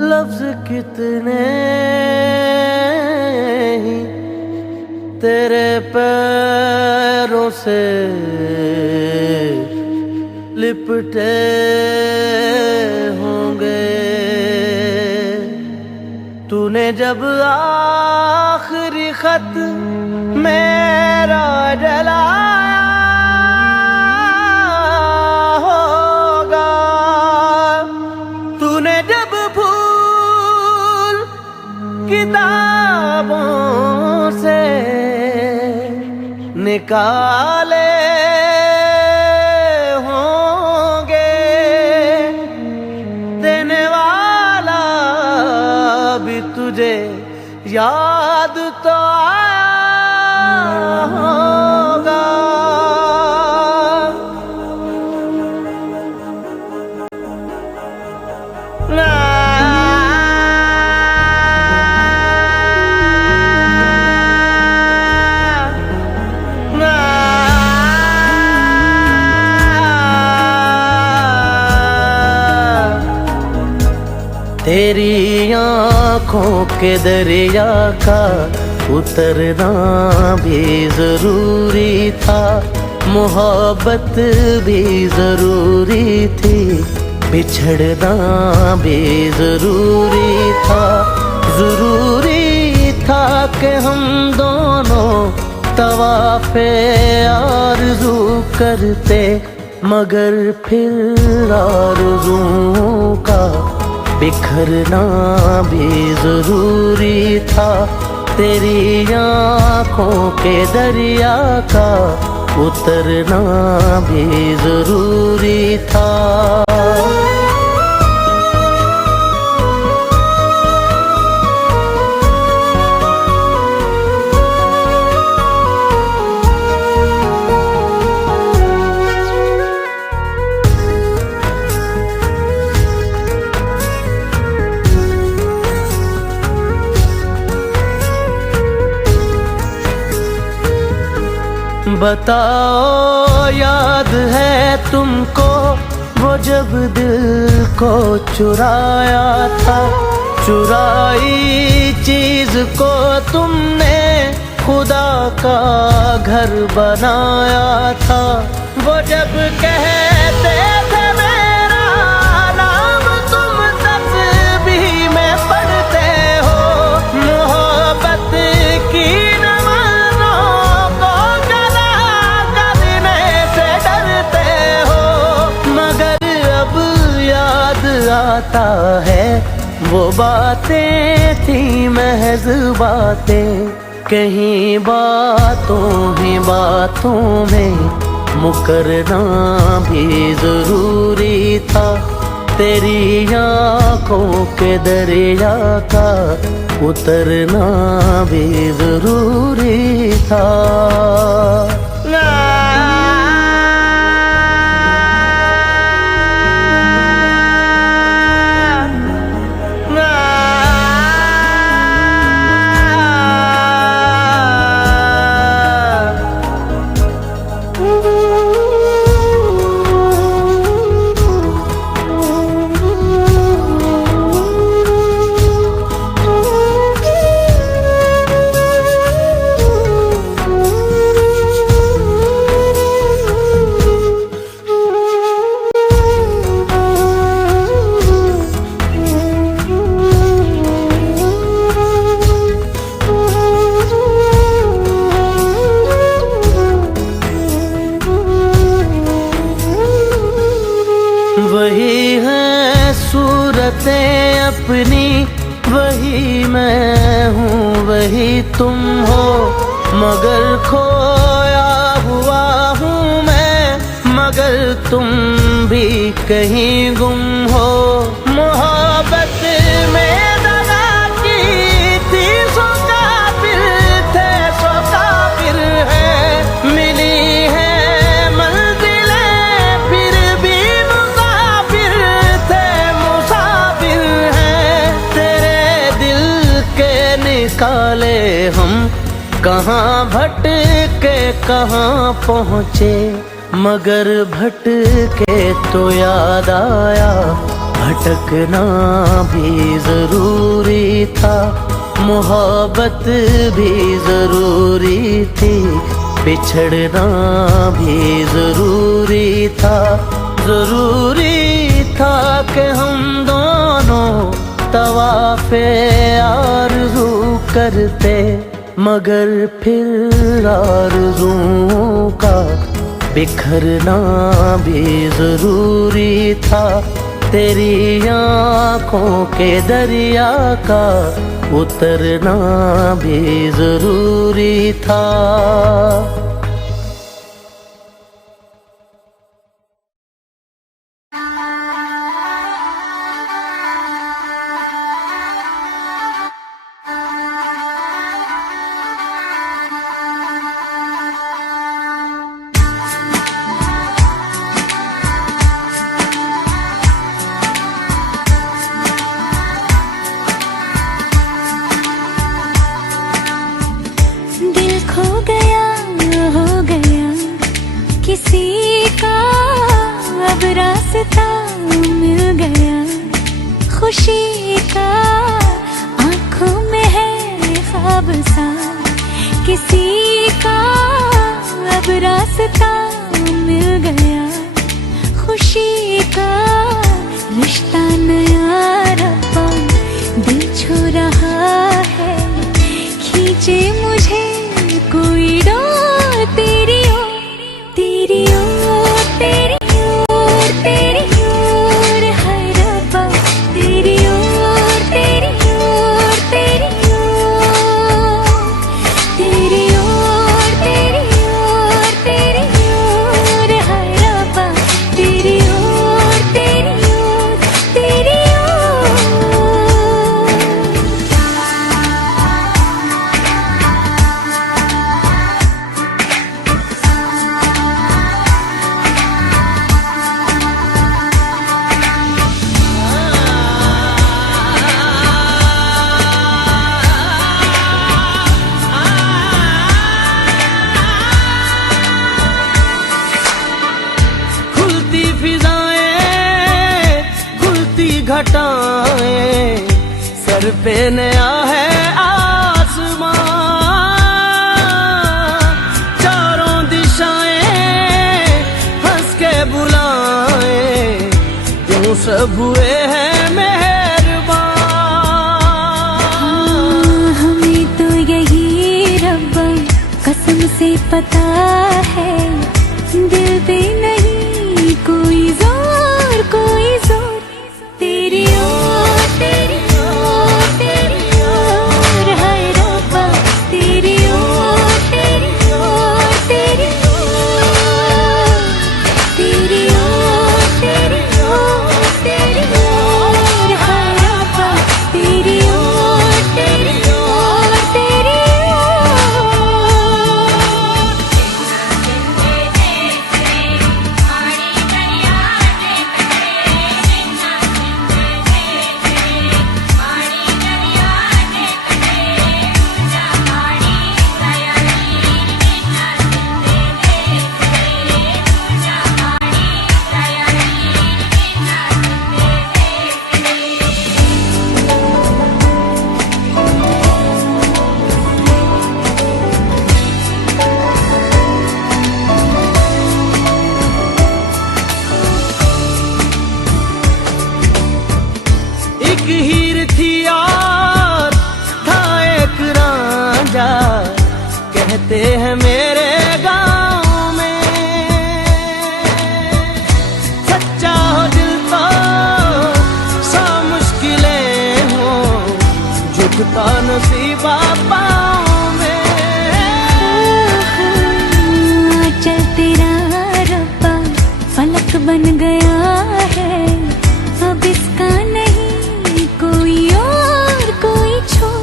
लफ्ज कितने ही तेरे पैरों से लिपटे होंगे। तूने जब आखिरी खत मेरा जलाया होगा, तूने जब फूल किताबों से निकाले होंगे, देने वाला भी तुझे याद तो आया होगा। तेरी आँखों के दरिया का उतरना भी जरूरी था, मोहब्बत भी जरूरी थी, बिछड़ना भी जरूरी था। जरूरी था कि हम दोनों तवाफ़े आरज़ू करते, मगर फिर आरज़ुओं का बिखरना भी जरूरी था। तेरी आँखों के दरिया का उतरना भी जरूरी था। बताओ याद है तुमको वो जब दिल को चुराया था, चुराई चीज को तुमने खुदा का घर बनाया था। वो जब कहते थे मेरा नाम तुम तस्बीह में पढ़ते हो, मोहब्बत की आता है वो बातें थी महज बातें, कहीं बातों ही बातों में मुकरना भी जरूरी था। तेरी आँखों के दरिया का उतरना भी जरूरी था। वही है सूरतें अपनी, वही मैं हूँ वही तुम हो, मगर खोया हुआ हूँ मैं, मगर तुम भी कहीं गुम हो। मोहब्बत में दगा की थी सो काफिर थे सो काफिर है, मिली है निकाले हम कहाँ भटके कहाँ पहुँचे, मगर भटके तो याद आया भटकना भी जरूरी था, मोहब्बत भी जरूरी थी, बिछड़ना भी जरूरी था। जरूरी था कि हम दोनों तवाफ़े आरज़ू करते, मगर फिर आरज़ुओं का बिखरना भी जरूरी था। तेरी आँखों के दरिया का उतरना भी जरूरी था। किसी का अब रास्ता मिल गया, खुशी का आँखों में है ख्वाब सा। किसी का अब रास्ता मिल गया, खुशी का रिश्ता नया रब्बा दिल छू रहा है। खींचे मुझे कोई डोर तेरी तेरी ओर, तेरी ओर, तेरी ओर है रब्बा, तेरी ओर, तेरी ओर, तेरी ओर, तेरी ओर, तेरी ओर, तेरी ओर है रब्बा, तेरी ओर, तेरी ओर, तेरी ओर। घटाएं सर पे नया है आसमां, चारों दिशाएं हंस के बुलाएं, यूं सब हुए हैं मेहरबान। हमें तो यही रब्बा कसम से पता है, दिल पे नहीं कोई जोर, कोई जोर। तेरी ओर, तेरी ओर, तेरी ओर है रब्बा, तेरी ओर, तेरी ओर, तेरी ओर, तेरी ओर, तेरी ओर, तेरी ओर है रब्बा, तेरी ओर, तेरी ओर, तेरी एक हीर थी और था एक रांझा, कहते हैं मेरे गाँव में। सच्चा हो दिल तो सा मुश्किलें हो, झुकता नसीबा पाँव में। चल तेरा रब्बा फलक बन गया है, अब इसका नहीं कोई और, कोई छोर।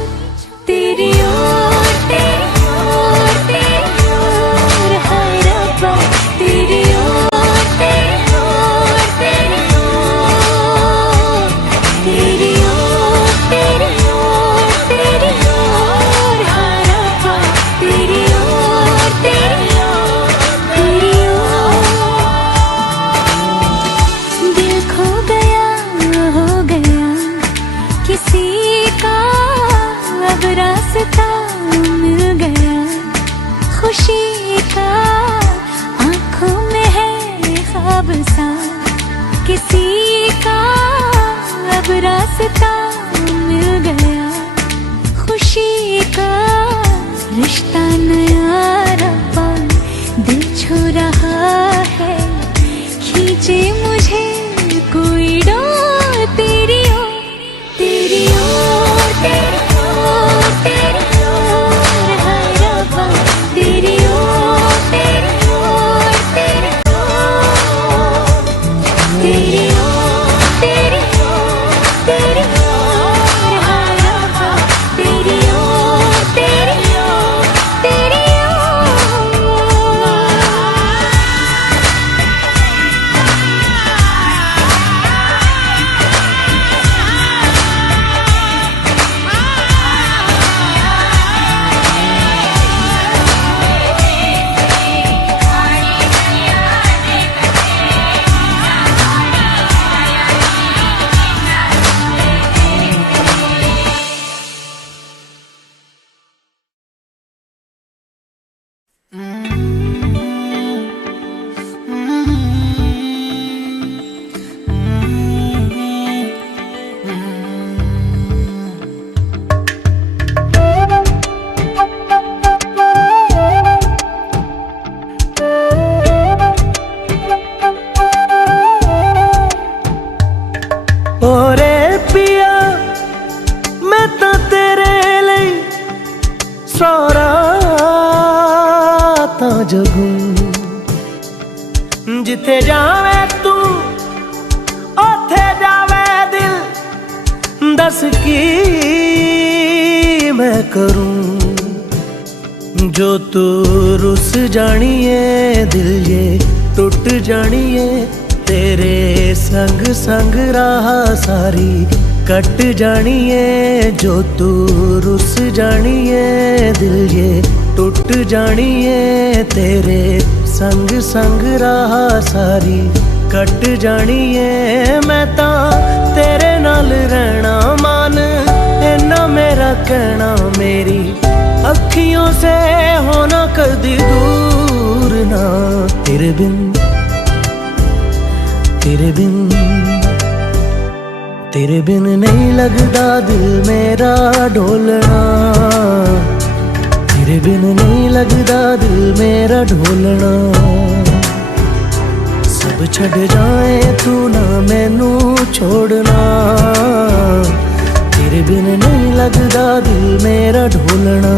तेरी ओर, तेरी ओर, तेरी ओर है रब्बा, तेरी ओर, तेरी ओर, तेरी ओर, तेरी ओर, तेरी ओर, तेरी रास्ता मिल गया, खुशी का रिश्ता नया रब्बा दिल छू रहा है, खींचे मुझे कोई डोर तेरी ओर, तेरी ओर, तेरी ओर, तेरी ओर है रब्बा, तेरी ओर, तेरी ओर, तेरी ओर, तेरी ओर, तेरी ओर, तेरी ओर है रब्बा, तेरी ओर, तेरी ओर, तेरी ओरे पिया मैं तो तेरे लिए सौ रातां जगूं, जिथे जावे तू ओथे जावे दिल, दस की मैं करूं, जो तू रुस जानिए दिल ये टूट जानिए, तेरे संग संग राह सारी कट जानिए, जो तू रुस जानिए दिल ये टूट जानिए, तेरे संग संग राह सारी कट जानिए, मैं तां तेरे नाल रहना मान, इन्ना मेरा कहना, मेरी अखियों से होना कदी दूर ना, तेरे बिन, तेरे बिन, तेरे बिन नहीं लगदा दिल मेरा ढोलना, तेरे बिन नहीं लगदा दिल मेरा ढोलना, सब छड़ जाए तू ना मैनू छोड़ना, तेरे बिन नहीं लगदा दिल मेरा ढोलना।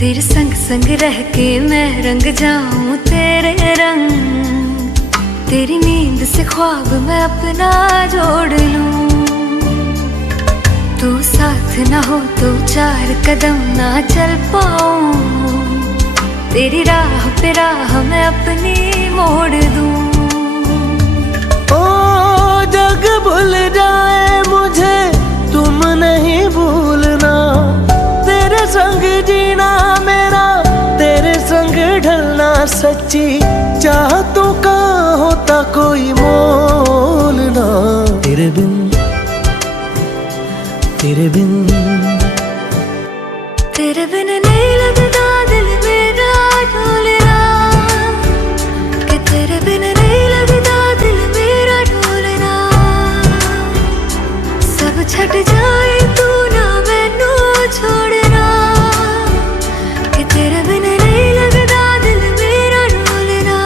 तेरे संग संग रह के मैं रंग जाऊं तेरे रंग, तेरी नींद से ख्वाब मैं अपना जोड़ लूं, तू साथ ना हो तो चार कदम ना चल पाऊं, तेरी राह पे राह मैं अपनी मोड़ दूं। ओ जग भूल जाए मुझे तुम नहीं भूलना, तेरे संग जीना मेरा, तेरे संग ढलना सच्ची चाहतों का होता कोई मोल ना, तेरे बिन, तेरे बिन, तेरे बिन नहीं लगता दिल मेरा ढोलना, कि तेरे बिन नहीं लगता दिल मेरा ढोलना, सब छट जाए तू ना मैनू छोड़ना, कि तेरे बिन नहीं लगता दिल मेरा ढोलना।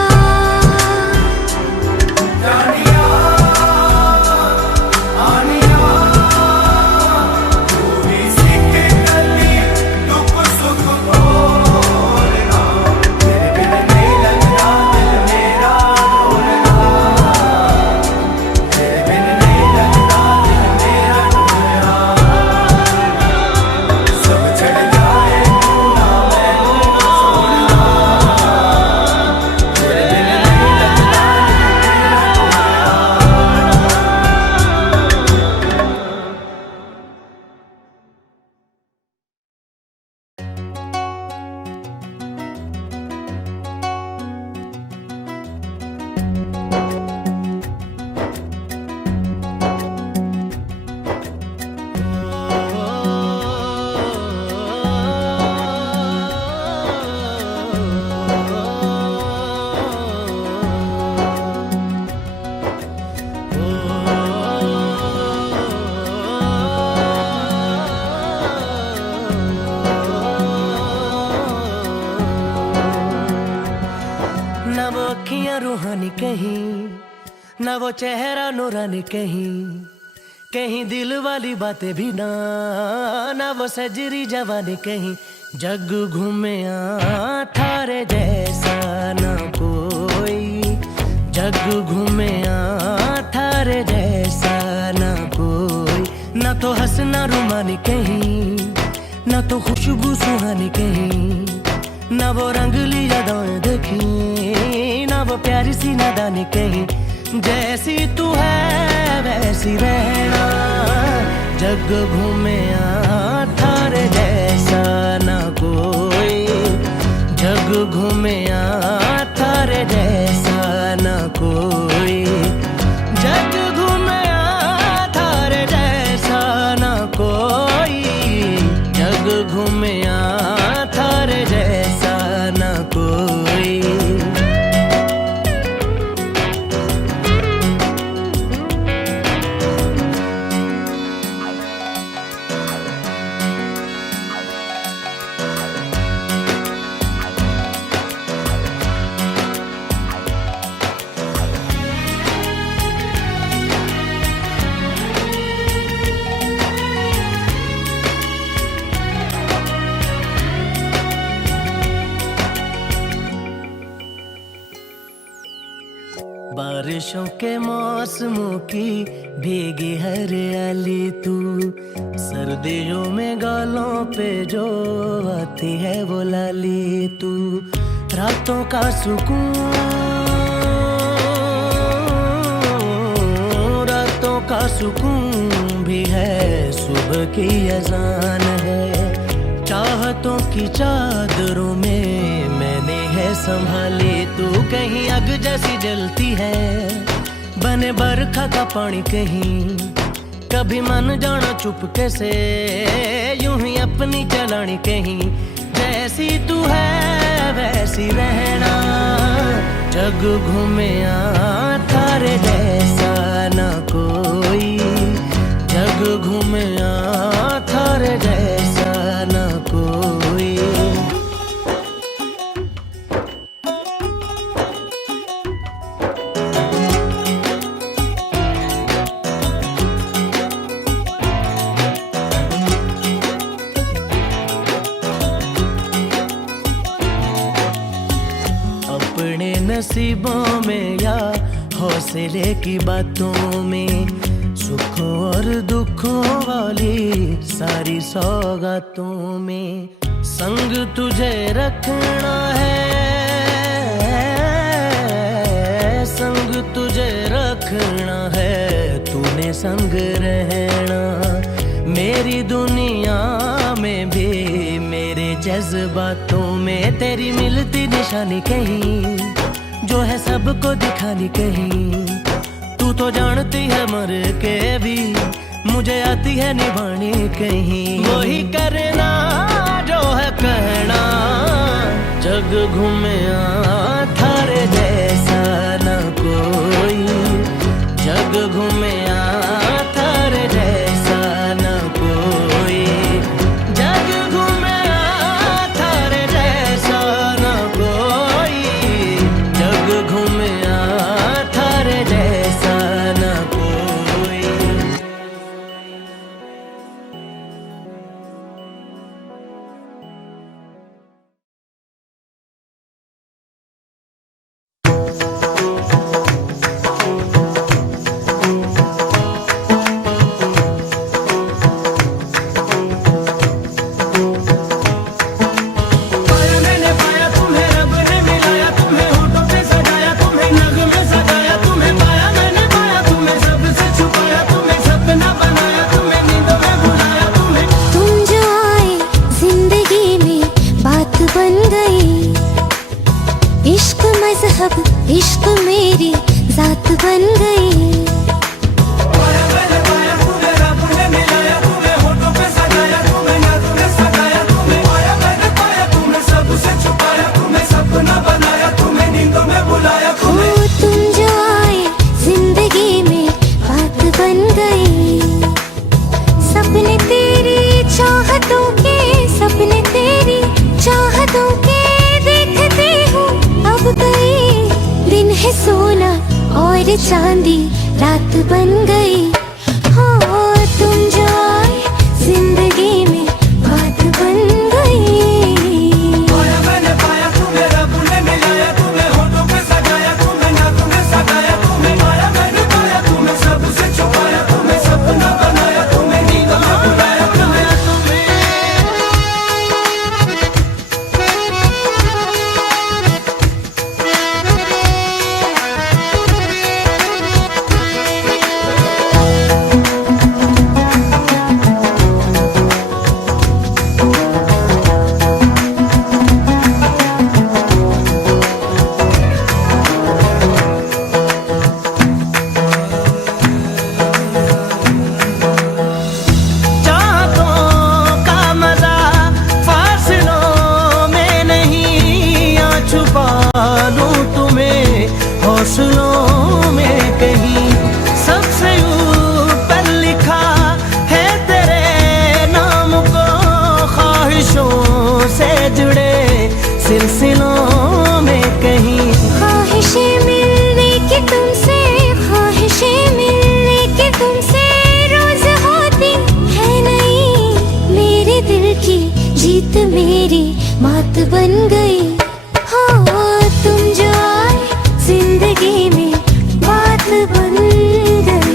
वादियां रूहानी कहीं, ना वो चेहरा नूरानी कहीं, कहीं दिल वाली बातें भी ना वो सजरी जवानी कहीं। जग घूमे थारे जैसा ना कोई, जग घूमे थारे जैसा ना कोई। ना तो हंसना रुमानी कहीं, ना तो खुशबू सुहानी कहीं, ना वो रंगली यादें देखी, ना वो प्यारी सी नादानी कहीं। जैसी तू है वैसी रहना, जग घूमे थारे जैसा ना कोई, जग घूमे थारे जैसा ना कोई, जग घूमे थारे जैसा ना कोई, जग घूमे थारे जैसा ना कोई। बारिशों के मौसमों की भीगी हरियाली तू, सर्दियों में गालों पे जो आती है वो लाली तू। रातों का सुकून, रातों का सुकून भी है, सुबह की अजान है। चाहतों की चादरों में मैंने है संभाली तू, कहीं आग जैसी जलती है, बने बरखा का पानी कहीं। कभी मन जाना चुपके से, यूं ही अपनी चलानी कहीं। जैसी तू है वैसी रहना, जग घूमे थारे जैसा ना कोई, जग घूमे थारे जैसा ना कोई। अपने नसीबों में या हौसले की बातों में, सुखों और दुखों वाली सारी सौगातों में संग तुझे रखना है, संग तुझे रखना है, तूने संग रहना। मेरी दुनिया में भी मेरे जज्बातों में तेरी मिलती निशानी कहीं, जो है सबको दिखानी कहीं। तू तो जानती है मर के भी मुझे आती है निभानी कहीं। वही करना जो है कहना, जग घूमे थारे जैसा ना कोई, जग घूमे थारे जैसा ना कोई, जग घूमे थारे जैसा ना कोई, जग घूमे थारे जैसा ना कोई। इश्क मेरी जात बन गई। तुम जो आए जिंदगी में बात बन गई। सपने तेरी चाहतों के, सपने तेरी चाहतों के देखती हूँ अब कई दिन है और चांदी रात बन गई। हो तुम जो आए जिंदगी में बात बन गई। पाया मैंने पाया तुम्हें, रब ने मिलाया तुम्हें, होठों पे सजाया तुम्हें, नाक में सजाया तुम्हें। पाया मैंने पाया तुम्हें, सबसे छुपाया तुम्हें, सपना बनाया तुम्हें, नींद में बुलाया तुम्हें। हौसलों में कहीं सबसे ऊपर लिखा है तेरे नाम को, ख्वाहिशों से जुड़े सिलसिलों में कहीं। ख्वाहिशें मिलने की तुमसे, ख्वाहिशें मिलने की तुमसे रोज होती है नहीं। मेरे दिल की जीत मेरी मात बन गई। हो तुम जो आए जिंदगी में बात बन गई।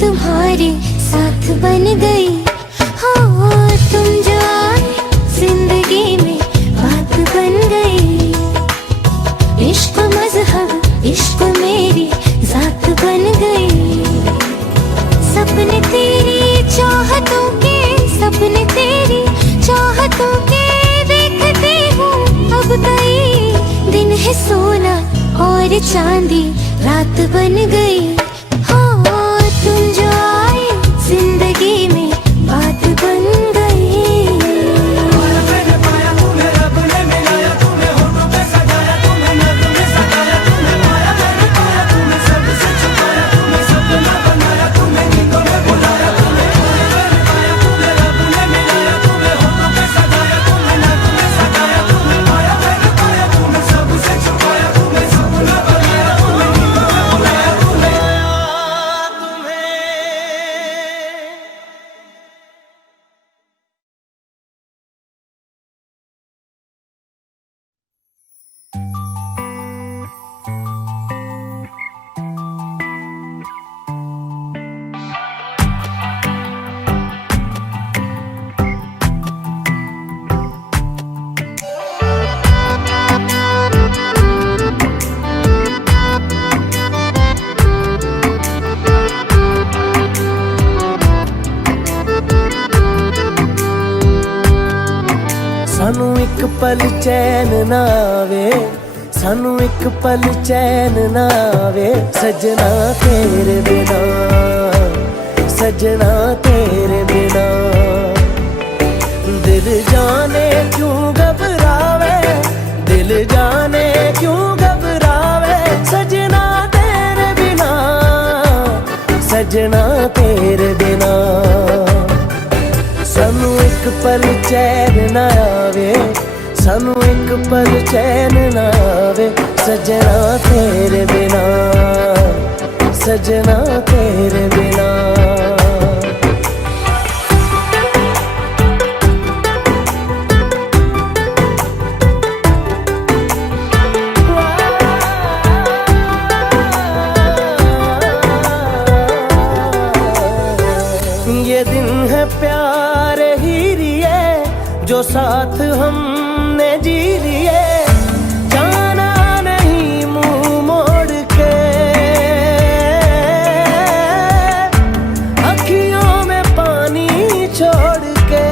तुम्हारे साथ बन गई। हो तुम जो आए जिंदगी में बात बन गई। इश्क मजहब इश्क मेरी जात बन गई। सपने तेरी चाहतों के, सपने तेरी चाहतों के देखती हूँ अब कई दिन है सोना और चांदी रात बन गई। तुम जो आए जिंदगी में बात बन गई। पाया मैंने पाया तुम्हें, रब ने मिलाया तुम्हें, होठों पे सजाया तुम्हें, नाक में सजाया तुम्हें। पाया मैंने पाया तुम्हें, सबसे छुपाया तुम्हें, सपना बनाया तुम्हें, नींदों में बुलाया तुम्हें। पाया मैंने पाया तुम्हें, रब ने मिलाया तुम्हें, होठों पे सजाया तुम्हें, नाक में सजाया तुम्हें। पाया मैंने पाया तुम्हें, सबसे छुपाया तुम्हें, सपना बनाया तुम्हें, नींदों में बुलाया तुम्हें। सानू एक पल चैन ना आवे, सानू एक पल चैन ना आवे, सजना तेरे बिना, सजना तेरे बिना। दिल जाने क्यों घबरावे, दिल जाने क्यों घबरावे, सजना तेरे बिना, सजना तेरे बिना। सानू एक पल चैन ना आवे, सानू एक पल चैन ना आवे, सजना तेरे बिना, सजना तेरे बिना। ये दिन है प्यारे ही लिए जो साथ हमने जी लिए, जाना नहीं मुंह मोड़ के, अखियों में पानी छोड़ के।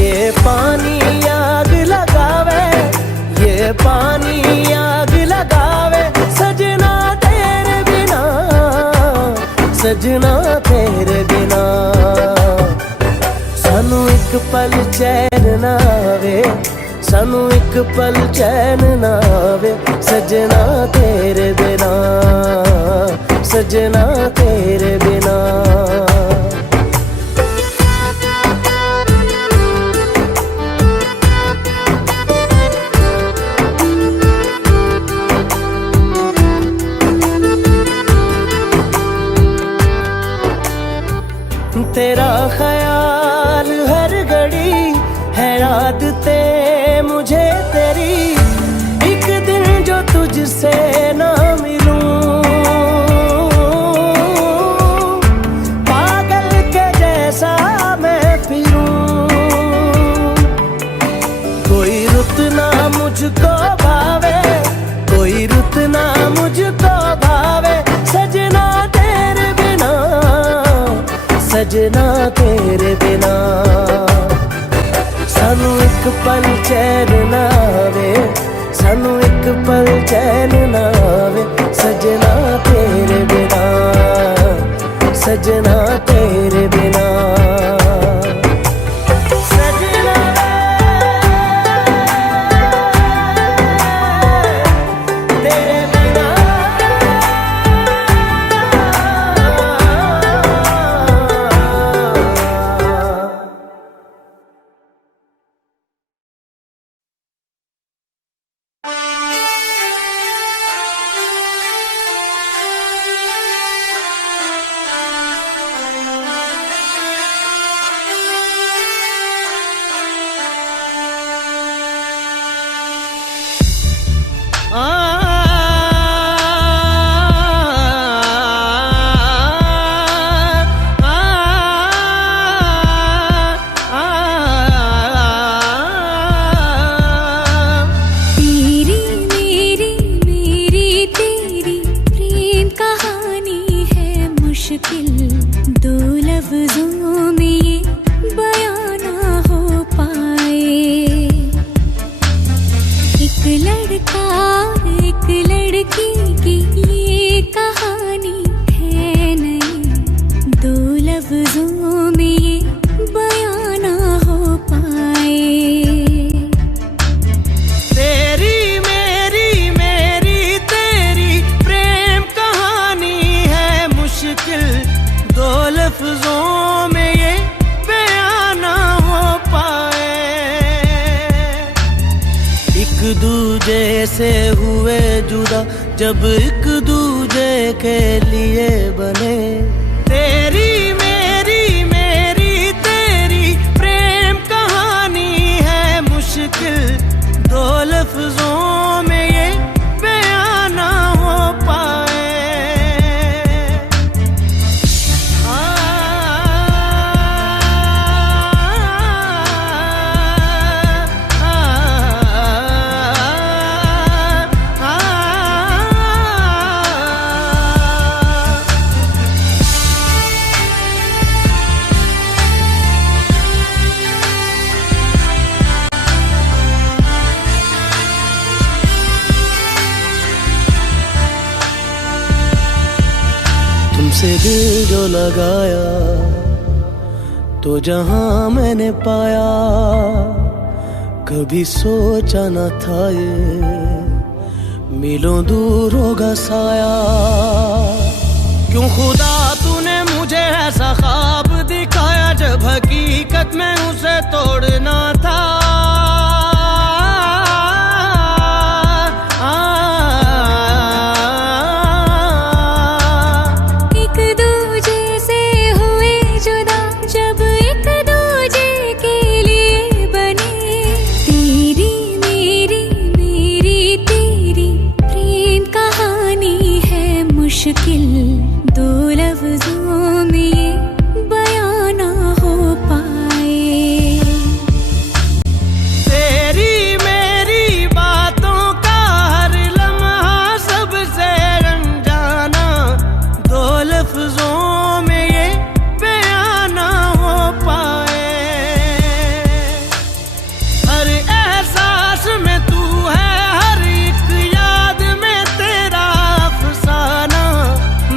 ये पानी आग लगावे, ये पानी आग लगावे, सजना तेरे बिना, सजना तेरे बिना। सानू एक पल चैन ना आवे, सानू एक पल चैन ना आवे, सजना तेरे बिना, सजना तेरे बिना। तेरा ख्याल हर घड़ी है आदतें मुझे तेरी, एक दिन जो तुझसे ना मिलूं, पागल के जैसा मैं फिरूं। कोई रुत ना मुझको भावे, कोई रुत ना मुझको भावे, सजना तेरे बिना, सजना तेरे बिना। सानू एक पल चैन ना आवे, सानू एक पल चैन ना आवे, सजना तेरे बिना, सजना तेरे बिना। सजना तेरे बिना। दूजे से हुए जुदा जब एक दूजे के लिए बने, तेरी मेरी मेरी तेरी प्रेम कहानी है मुश्किल, दो लफ्जों में ये बयां ना हो पाए। तुमसे दिल जो लगाया तो जहां मैंने पाया, कभी सोचा न था ये मिलों दूर होगा साया। क्यों खुदा तूने मुझे ऐसा ख्वाब दिखाया जब हकीकत में उसे तोड़ना था। मुश्किल दो लफ्जों में ये बयां ना हो पाए। तेरी मेरी बातों का हर लम्हा सबसे अनजाना, दो लफ्जों में ये बयां ना हो पाए। हर एहसास में तू है, हर एक याद में तेरा अफसाना,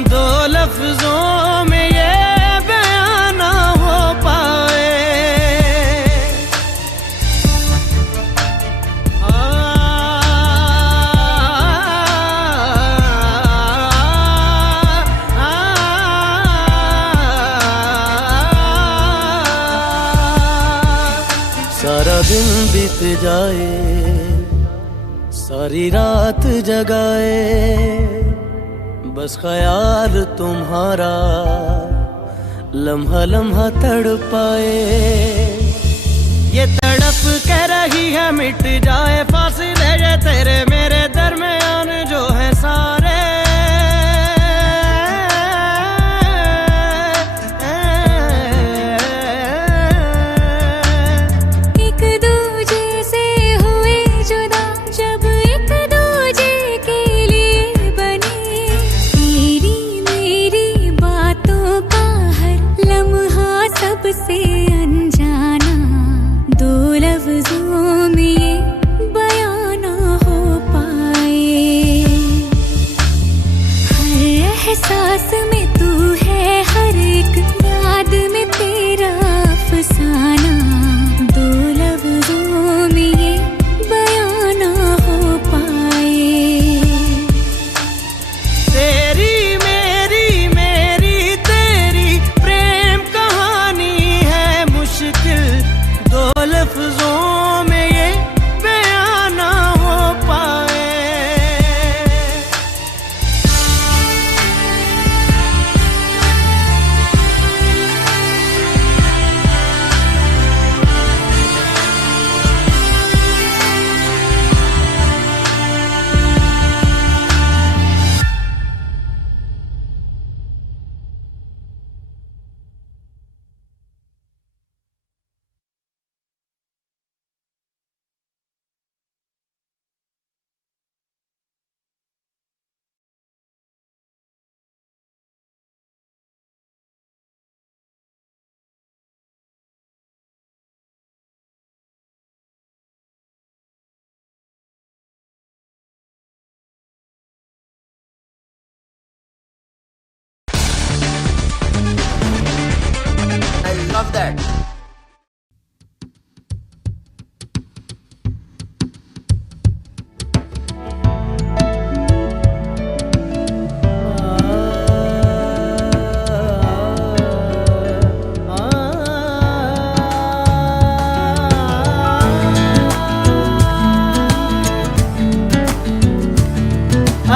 दो लफ्जों में ये बयां ना हो पाए। सारा दिन बीत जाए, सारी रात जगाए, बस ख्याल तुम्हारा लम्हा लम्हा तड़पाए। ये तड़प कह रही है मिट जाए फासले ये तेरे मेरे दरमियान जो है सारे। एक दूजे से हुए जुदा जब एक दूजे के लिए बने, तेरी मेरी बातों का हर लम्हा सबसे अनजाना, दो लफ्जों में ये बयां ना हो पाए। हर एहसास में तू है, हर एक याद में तेरा अफसाना, दो लफ्जों में ये बयां ना हो पाए। तेरी मेरी तेरी प्रेम कहानी है मुश्किल, दो लफ्जों में ये बयां ना हो पाए। I love that.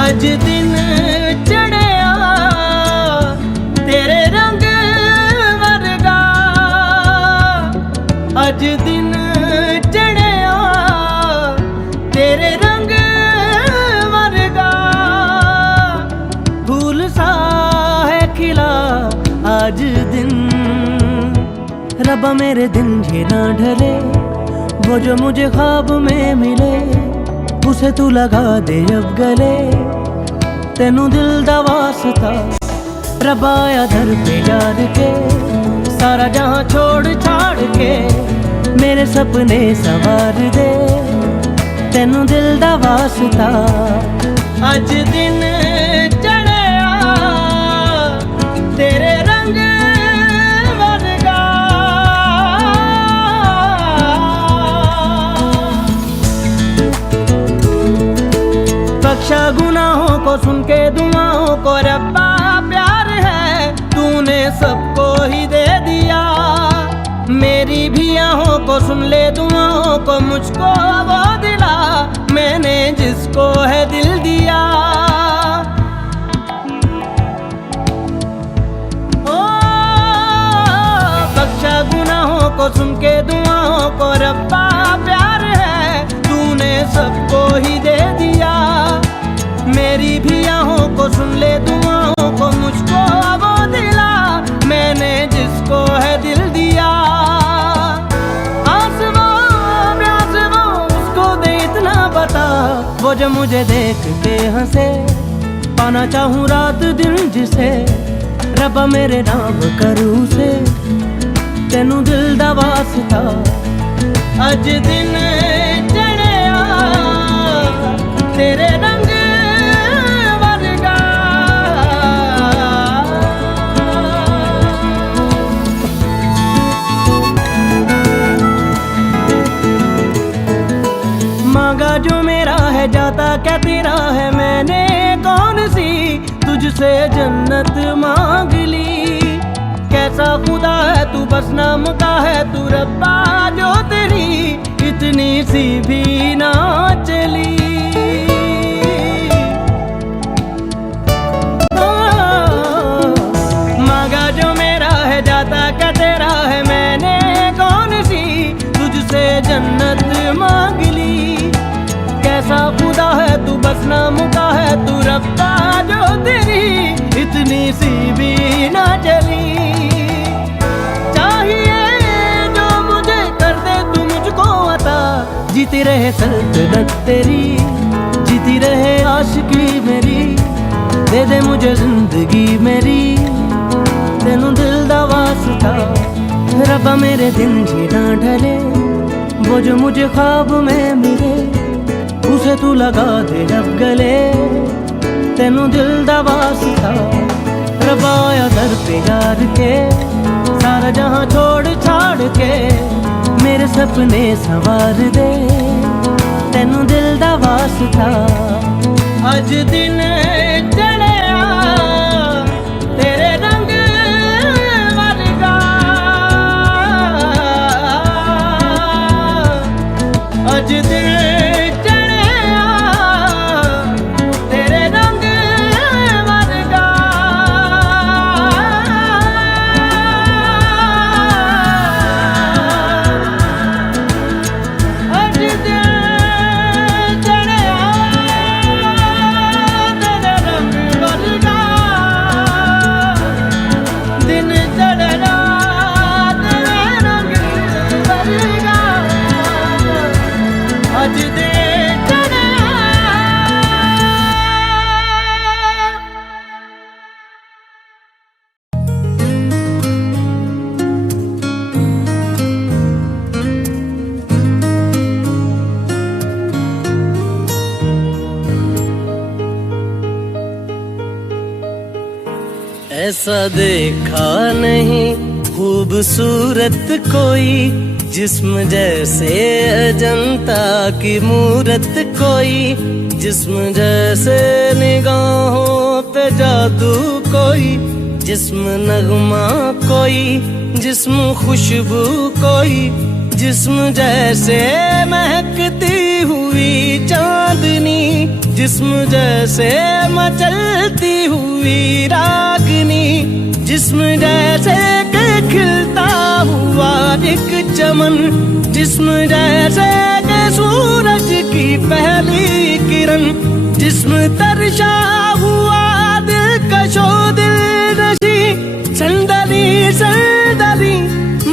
अज दिन चढ़िया तेरे रंग वर्गा, अज दिन चढ़िया तेरे रंग वर्गा, फूल सा है खिला आज दिन। रब्बा मेरे दिन ये ना ढले, वो जो मुझे ख्वाब में मिले, उसे तू लगा दे अब गले, तेनू दिल दा वास्ता। रब्बा आया दर पे याद के, सारा जहां छोड़ छाड़ के, मेरे सपने सवार दे, तेनू दिल दा वास्ता। अज दिन चढ़िया तेरे रंग वर्गा, बख्शा गुनाहों को सुन के दुआओं को, रब्बा प्यार है तूने सबको ही दे दिया। मेरी भी आहों को सुन ले दुआओं को, मुझको वो दिला मैंने जिसको है दिल दिया। ओ बख्शा गुनाहों को सुन के दुआओं को, रब्बा प्यार है तूने सबको ही दे दिया। मेरी भी आहों को सुन ले दुआओं को, मुझको वो दिला वो जो मुझे देख के हंसे, पाना चाहूं रात दिन जिसे, रब्बा मेरे नाम करूं से, तेनू दिल दा वास्ता। अज दिन चढ़िया तेरे रंग वर्गा, मांगा जो मेरा है जाता क्या तेरा है, मैंने कौन सी तुझसे जन्नत मांग ली। कैसा खुदा है तू, बस नाम का है तू रब्बा, जो तेरी इतनी सी भी ना चली। मांगा जो मेरा है जाता क्या तेरा है, मैंने कौन सी तुझसे जन्नत मांग ली। कैसा खुदा है तू, बस नाम का है तू रब्बा, जो तेरी इतनी सी भी ना चली। चाहिए जो मुझे कर दे तू मुझको अता, जीती रहे सल्तनत तेरी, जीती रहे आशिकी मेरी, दे दे मुझे जिंदगी मेरी, तेनू दिल दा वास्ता। रब्बा मेरे दिन जीना ढले, वो जो मुझे ख्वाब में मिले, उसे तू लगा दे जब गले, तेनू दिल दा वास्ता। रब्बा आया दर पे यार के, सारा जहां छोड़ छाड़ के, मेरे सपने संवार दे, तेनू दिल दा वास्ता। अज दिन चढ़िया तेरे रंग वर्गा, अज दिन ऐसा देखा नहीं खूबसूरत कोई, जिस्म जैसे अजंता की मूरत कोई, जिस्म जैसे निगाहों पे जादू कोई, जिस्म नगमा कोई, जिस्म खुशबू कोई, जिस्म जैसे महकती हुई चांदनी, जिस्म जैसे मचलती हुई रागनी, जिस्म जैसे के खिलता हुआ एक चमन, जिस्म जैसे के सूरज की पहली किरण, जिस्म तरशा हुआ दिलकशो दिल नशी, संदली संदली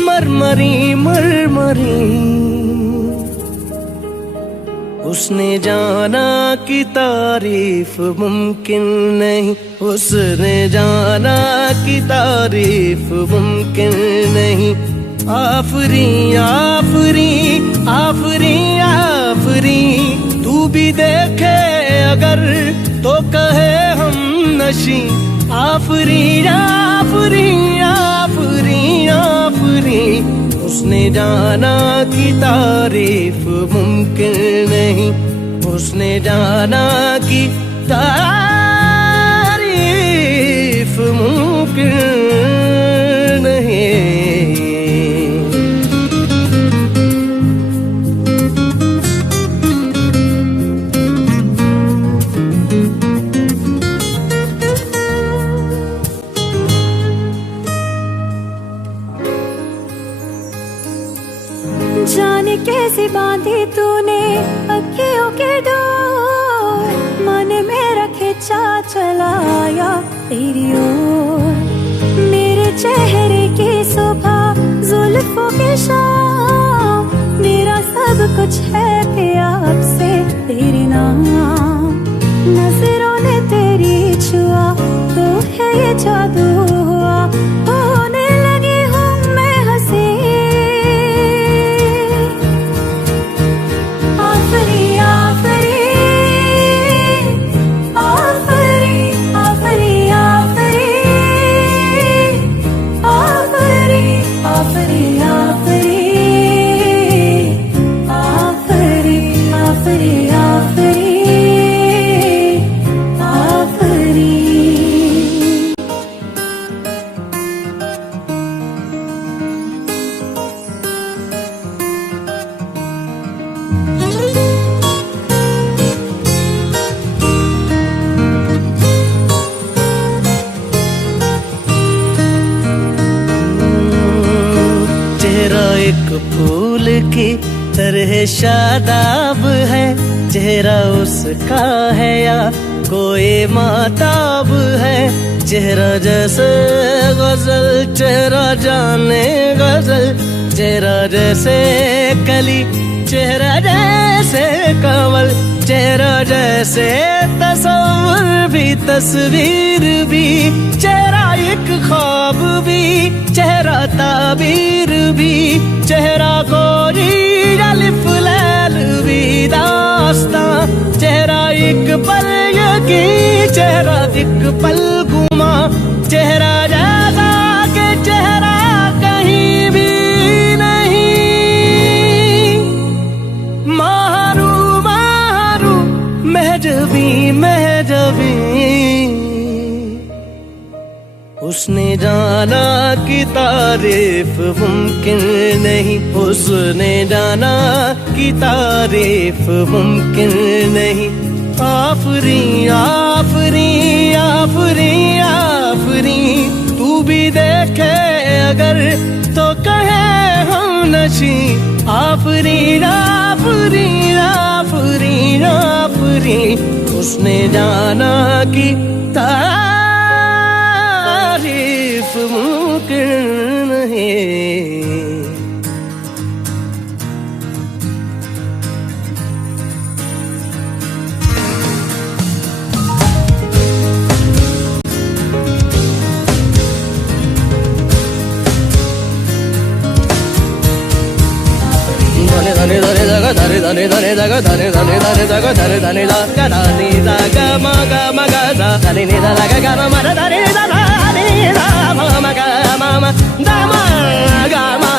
मरमरी मरमरी। उसने जाना कि तारीफ मुमकिन नहीं, उसने जाना कि तारीफ मुमकिन नहीं। आफरी आफरी आफरी आफरी, तू भी देखे अगर तो कहे हम नशी। आफरी आफरी आफरी आफरी, उसने जाना कि तारीफ मुमकिन नहीं, उसने जाना कि तारीफ मुमकिन नहीं। जाने कैसे बांधी तूने अखियों के डोर, मन मेरा खिंचा चलाया तेरी ओर। मेरे चेहरे की सुबह जुल्फों के शाम, मेरा सब कुछ है पिया आपसे तेरे नाम, नजरों ने तेरी छुआ तो है ये जादू हुआ, होने लगी हूँ मैं हंसी। आफरी आफरी आफरी आफरी आफरी आफरी आफरी आफरी आफरी आफरी आफरी आफरी। चेहरा एक फूल की तरह शादाब है, चेहरा उसका है या कोई माताब है, चेहरा जैसे गजल चेहरा जाने गजल, चेहरा जैसे कली चेहरा जैसे कमल, चेहरा जैसे तस्वीर भी तस्वीर भी, चेहरा एक ख्वाब भी चेहरा ताबीर भी, चेहरा कोई अलिफ लैल भी दास्तां, चेहरा एक पल यकी चेहरा एक पल गुमा, चेहरा जैसा के चेहरा कहीं भी नहीं। मारू मारू महजबी महजबी, उसने जाना कि तारीफ मुमकिन नहीं, उसने जाना कि तारीफ मुमकिन नहीं। आफरी आफरी आफरी आफरी, तू भी देखे अगर तो कहे हम नशी। आफरी आफरी आफरी आफरी, उसने जाना कि तारीफ मुमकिन नहीं। धने धने जगा धने धने धने जगा धने धने धने जगा धने धने जगा धने जगा मगा मगा धने नि धा लगा गा मा धा धने धा धने धा मा मा गा मा मा धा मा गा मा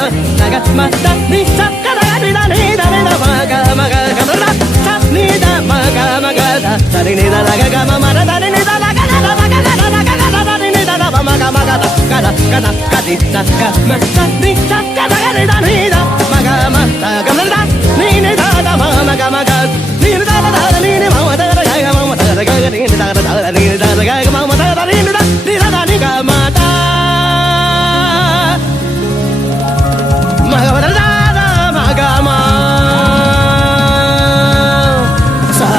गा मा धा नि धा गा धा नि धा नि धा नि धा मा गा मा गा गा मा धा धा नि धा मा गा मा गा धा धने नि धा लगा गा मा मा धा धने नि धा लगा गा धा मा गा गा धा गा गा धा नि धा धा मा गा मा गा धा गा धा गा धा गा धी धा गा मा धा नि धा गा धा नि धा नि धा मा गा मा धा गा मा धा ni ni da da ma ma ga ma ga ni da da da ni ni ma ma da da ga ma ma da da ga ni da da da ni da da ga ma ma da da ni da ni da da ni ga ma da ma ga da da ma ga ma sa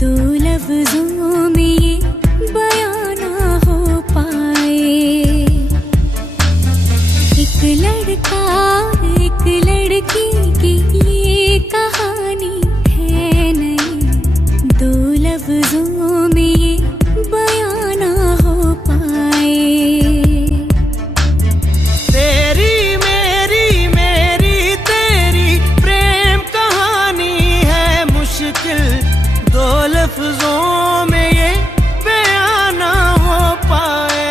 दो लफ्जों में ये बयां ना हो पाए। एक लड़का एक लड़की की ये कहानी है नहीं, दो लफ्जों में ये बयां ना हो पाए। तेरी मेरी मेरी तेरी प्रेम कहानी है मुश्किल, दो लफ्जों में ये बयां ना हो पाए।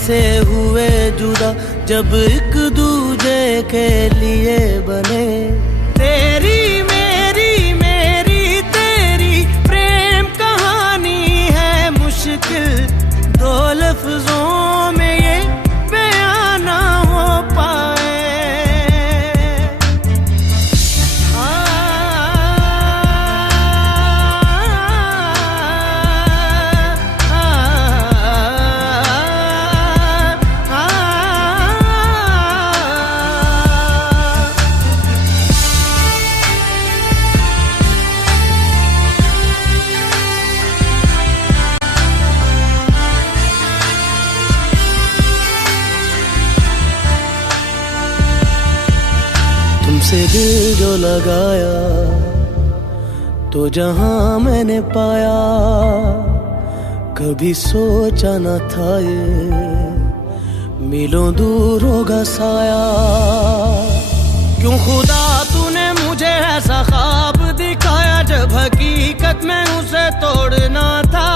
से हुए जुदा जब एक दूजे के लिए बने। तेरी मेरी मेरी तेरी प्रेम कहानी है मुश्किल, दो लफ्जों में ये बयां ना हो पाए। तुमसे दिल जो लगाया तो जहां मैंने पाया, कभी सोचा न था ये मिलों दूर होगा साया। क्यों खुदा तूने मुझे ऐसा ख्वाब दिखाया जब हकीकत में उसे तोड़ना था।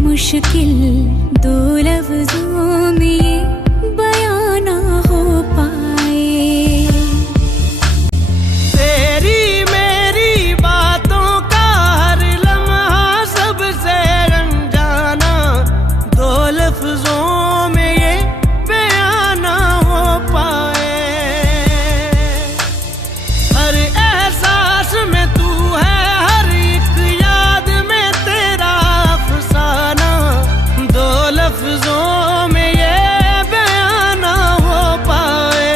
मुश्किल दो लफ्जों में ये बयां ना हो पाए। तेरी मेरी बातों का हर लम्हा सबसे अनजाना, दो लफ्जों में ये बयां ना हो पाए। हर एहसास में तू है, हर एक याद में तेरा अफसाना, दो लफ्जों में ये बयां ना हो पाए।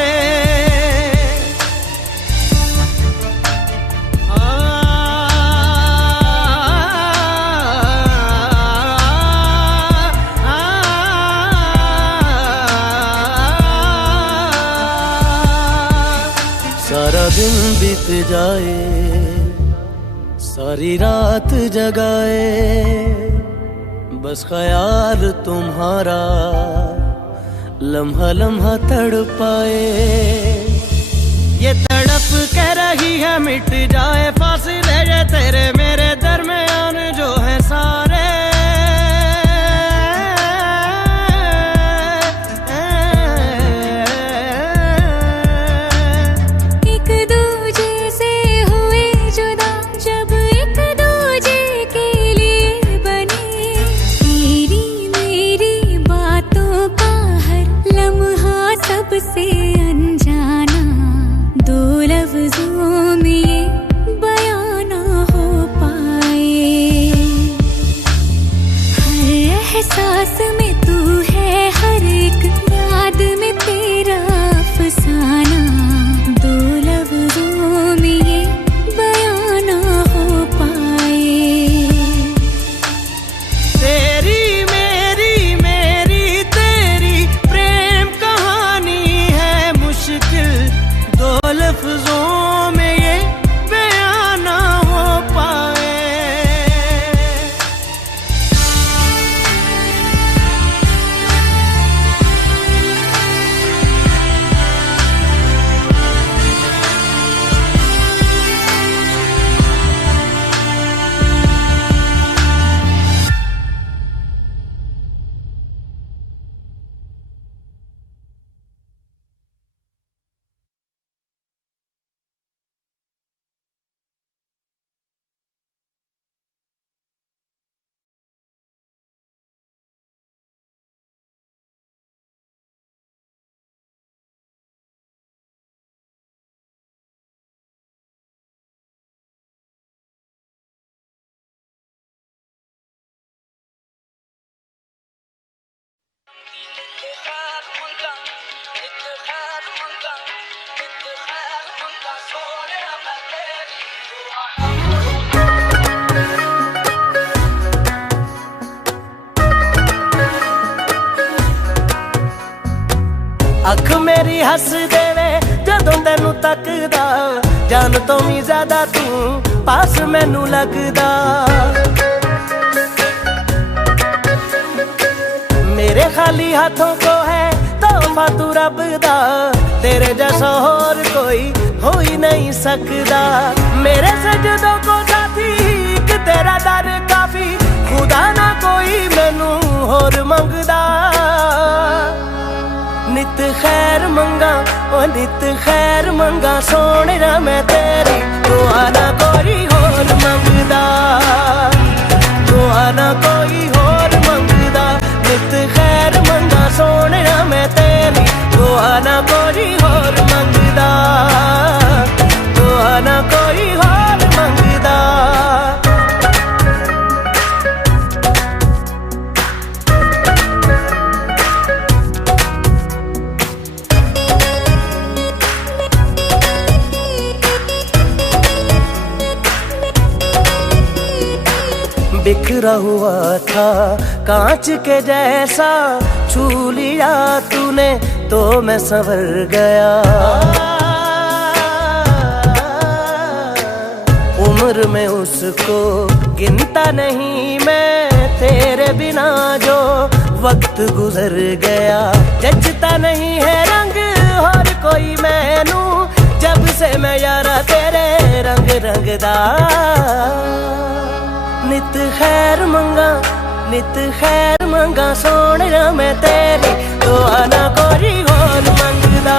सारा दिन बीत जाए, सारी रात जगाए, बस ख्याल तुम्हारा लम्हा लम्हा तड़पाए। ये तड़प कह रही है मिट जाए फासले ये तेरे मेरे दरमियान जो है सारे। एक दूजे से हुए जुदा जब एक दूजे के लिए बने। तेरी मेरी बातों का हर लम्हा सबसे अनजाना, दो लफ्जों में ये बयां ना हो पाए। हर एहसास में तू है, हर एक याद में तेरा अफसाना, दो लफ्जों में ये बयां ना हो पाए। तेरी मेरी मेरी तेरी प्रेम कहानी है मुश्किल, दो लफ्जों में ये बयां ना हो पाए। अख मेरी हस देवे जदों तेनू तकदा, जान तो भी ज्यादा तू पास मैनू लगदा। मेरे खाली हाथों को है तोहफा तू रब दा, तेरे जैसा और कोई हो ही नहीं सकदा। मेरे सजदों को साथी एक तेरा दर काफी, खुदा ना कोई मैनू होर मंगदा। नित खैर मंगा ओ नित खैर मंगा सोने ना मैं तेरी, दुआ ना कोई होर मंगदा, दुआ ना कोई होर मंगदा। नित खैर मंगा सोने ना मैं तेरी, दुआ ना कोई होर मंगदा, दुआ ना कोई होर मंगदा। बिखरा हुआ था कांच के जैसा, छू लिया तूने तो मैं संवर गया। उम्र में उसको गिनता नहीं मैं, तेरे बिना जो वक्त गुजर गया। जचता नहीं है रंग और कोई मैनू, जब से मैं यारा तेरे रंग रंगदा। नित खैर मंगा नित खैर मंगा सोने ना मैं तेरी, दुआ ना कोई होर मंगदा,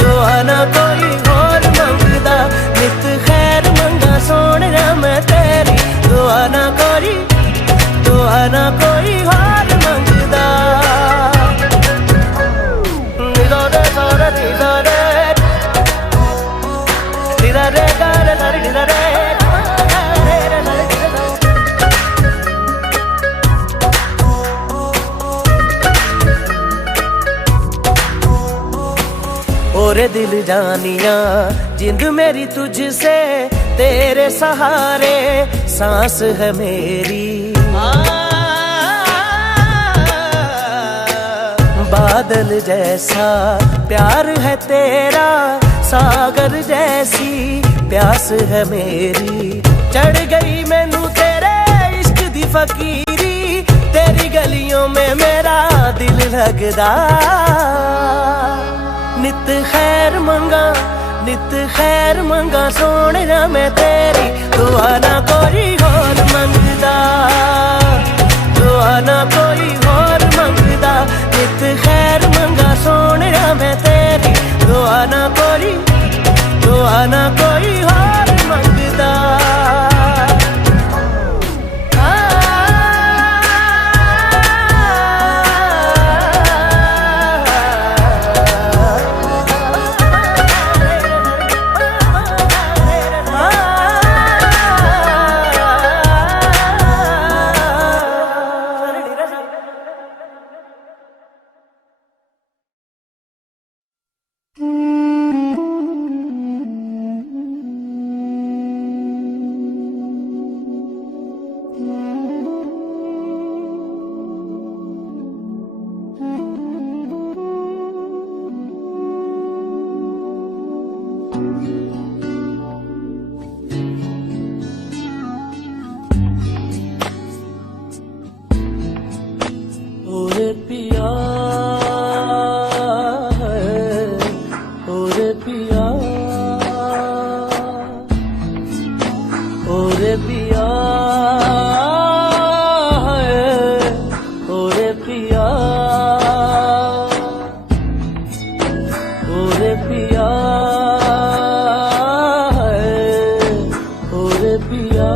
दुआ ना कोई होर मंगदा। नित खैर मंगा सोने ना मैं तेरी, दुआ ना कोई होर मंगदा। निदा रे सारे निदा रे निदा रे गारे सारे निदा रे। ओरे दिल जानिया जिंद मेरी तुझसे, तेरे सहारे सांस है मेरी। बादल जैसा प्यार है तेरा, सागर जैसी प्यास है मेरी। चढ़ गई मैनू तेरे इश्क दी फकीरी, तेरी गलियों में मेरा दिल लगदा। नित खैर मंगा सोने ना मैं तेरी, दुआ ना कोई होर मंगदा, दुआ ना कोई होर मंगदा। नित खैर मंगा सोने ना मैं तेरी, दुआ ना कोई होर मंगदा। ओरे पिया ओरे पिया ओरे पिया ओरे पिया ओरे पिया ओरे पिया।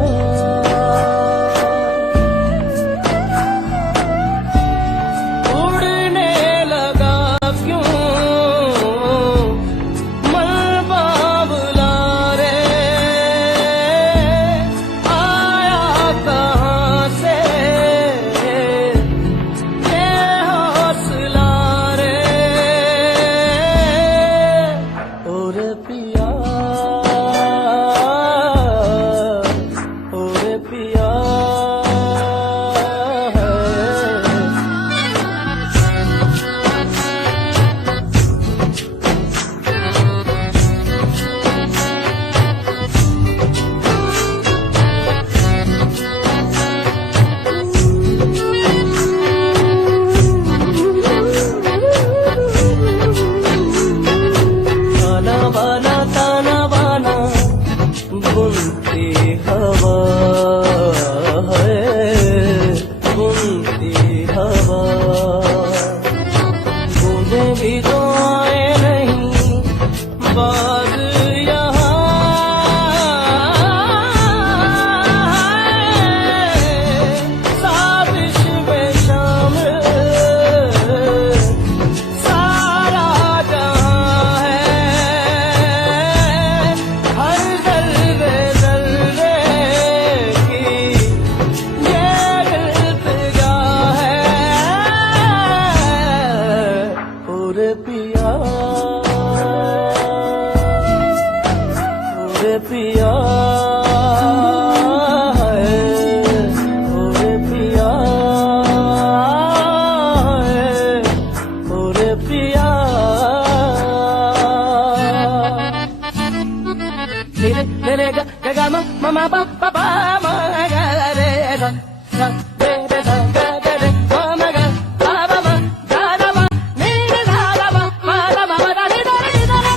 रे पिया, रे पिया, रे पिया, रे पिया। रे गा गा मा मा पा पा पा मा गा रे गा गा रे रे गा गा गा रे मा मा गा पा पा मा गा गा मा नी रे गा गा मा मा गा मा मा दा रे दा रे दा रे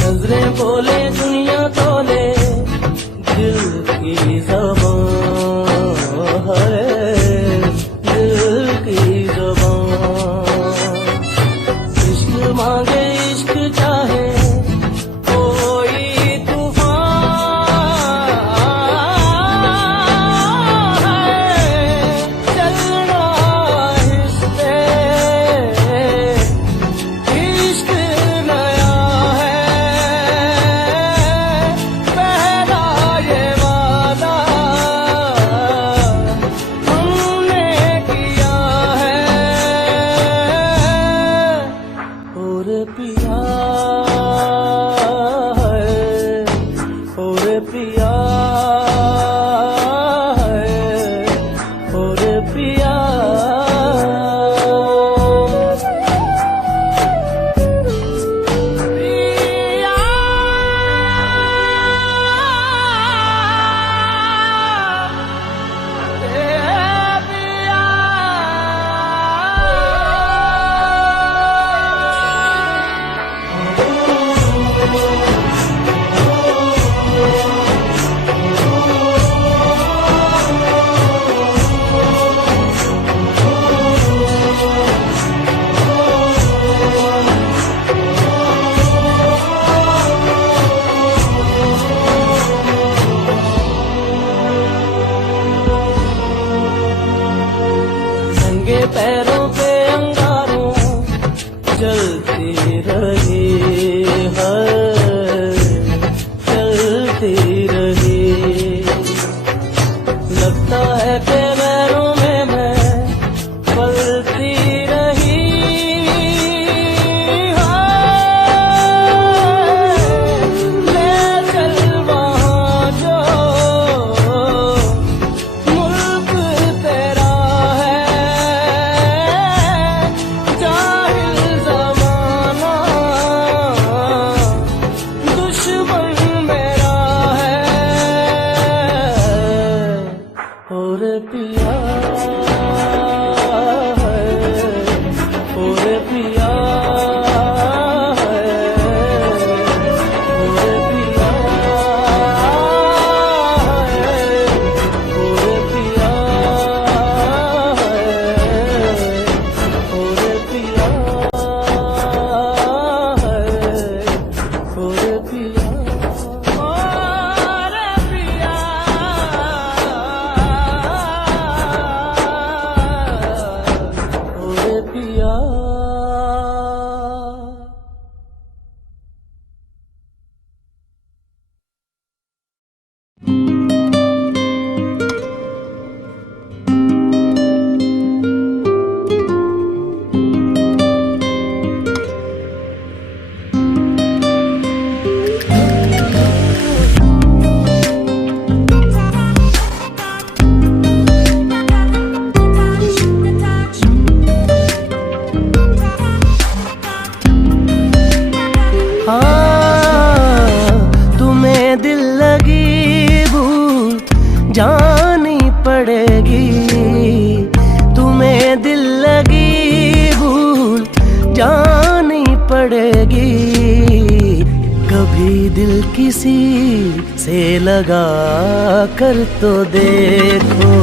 नजरें बोले दुनिया तोले दिल की ज़बान है, दिल की ज़बान। इश्क मांगे इश्क चाहे कोई तूफान है, चलना इश्क़ इश्क नया है, पहला ये वादा हमने किया है। और पिया है, और पिया है, और पिया। पिया, नंगे पैरों पे अंगारों चलती रही है, चलती रही। लगता है कि पैरों में मैं पलती रही है। ले चल वहाँ जो मुल्क तेरा है, जाहिल ज़माना दुश्मन मेरा है। और पिया है, और पिया है, और पिया है, और पिया है, और पिया है, और पिया, और पिया। जानी पड़ेगी, तुम्हें दिल लगी भूल जानी पड़ेगी। कभी दिल किसी से लगा कर तो देखो,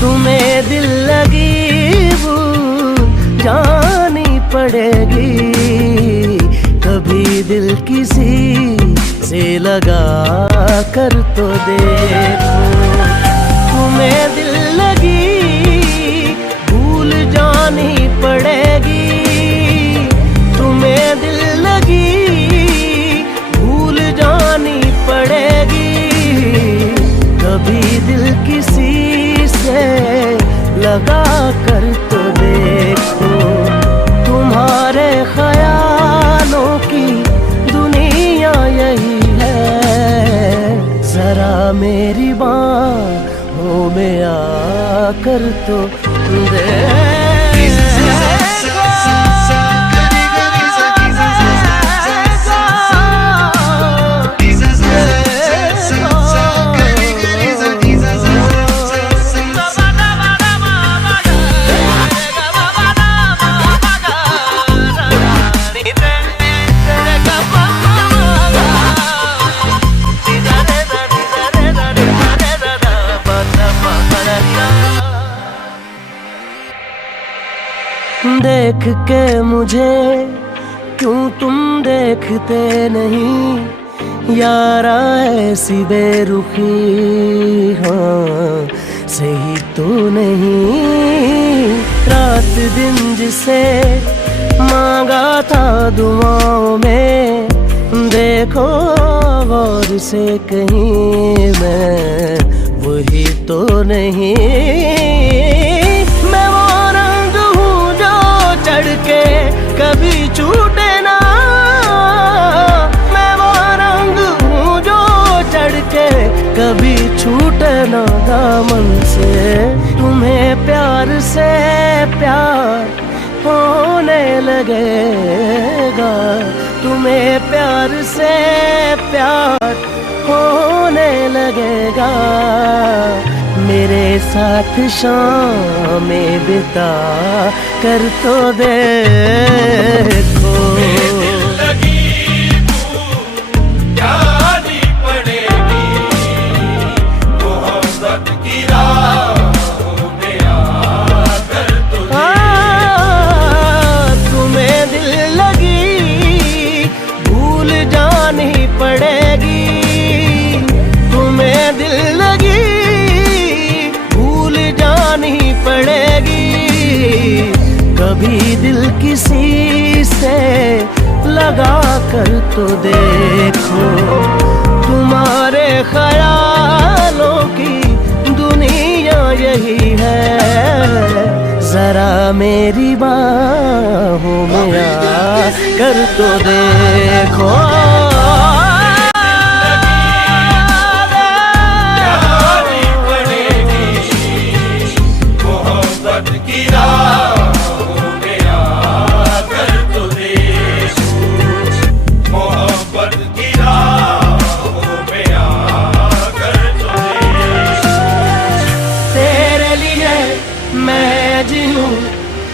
तुम्हें दिल लगी भूल जानी पड़ेगी। कभी दिल किसी से लगा कर तो देखो, तुम्हें दिल लगी भूल जानी पड़ेगी। तुम्हें दिल लगी कर तो दे देख के मुझे क्यों तुम देखते नहीं यारा, ऐसी बेरुखी हाँ सही तो नहीं। रात दिन जिसे मांगा था दुआओं में, देखो गौर से कहीं मैं वही तो नहीं। मैं वो रंग हूँ जो चढ़ के कभी छूटे ना, मैं वो रंग हूँ जो चढ़ के कभी छूटे ना दामन से। तुम्हें प्यार से प्यार होने लगेगा, तुम्हें प्यार से प्यार होने लगेगा। मेरे साथ शाम में बिता कर तो देखो। कभी दिल किसी से लगा कर तो देखो, तुम्हारे ख्यालों की दुनिया यही है। जरा मेरी बाहों में आ कर तो देखो।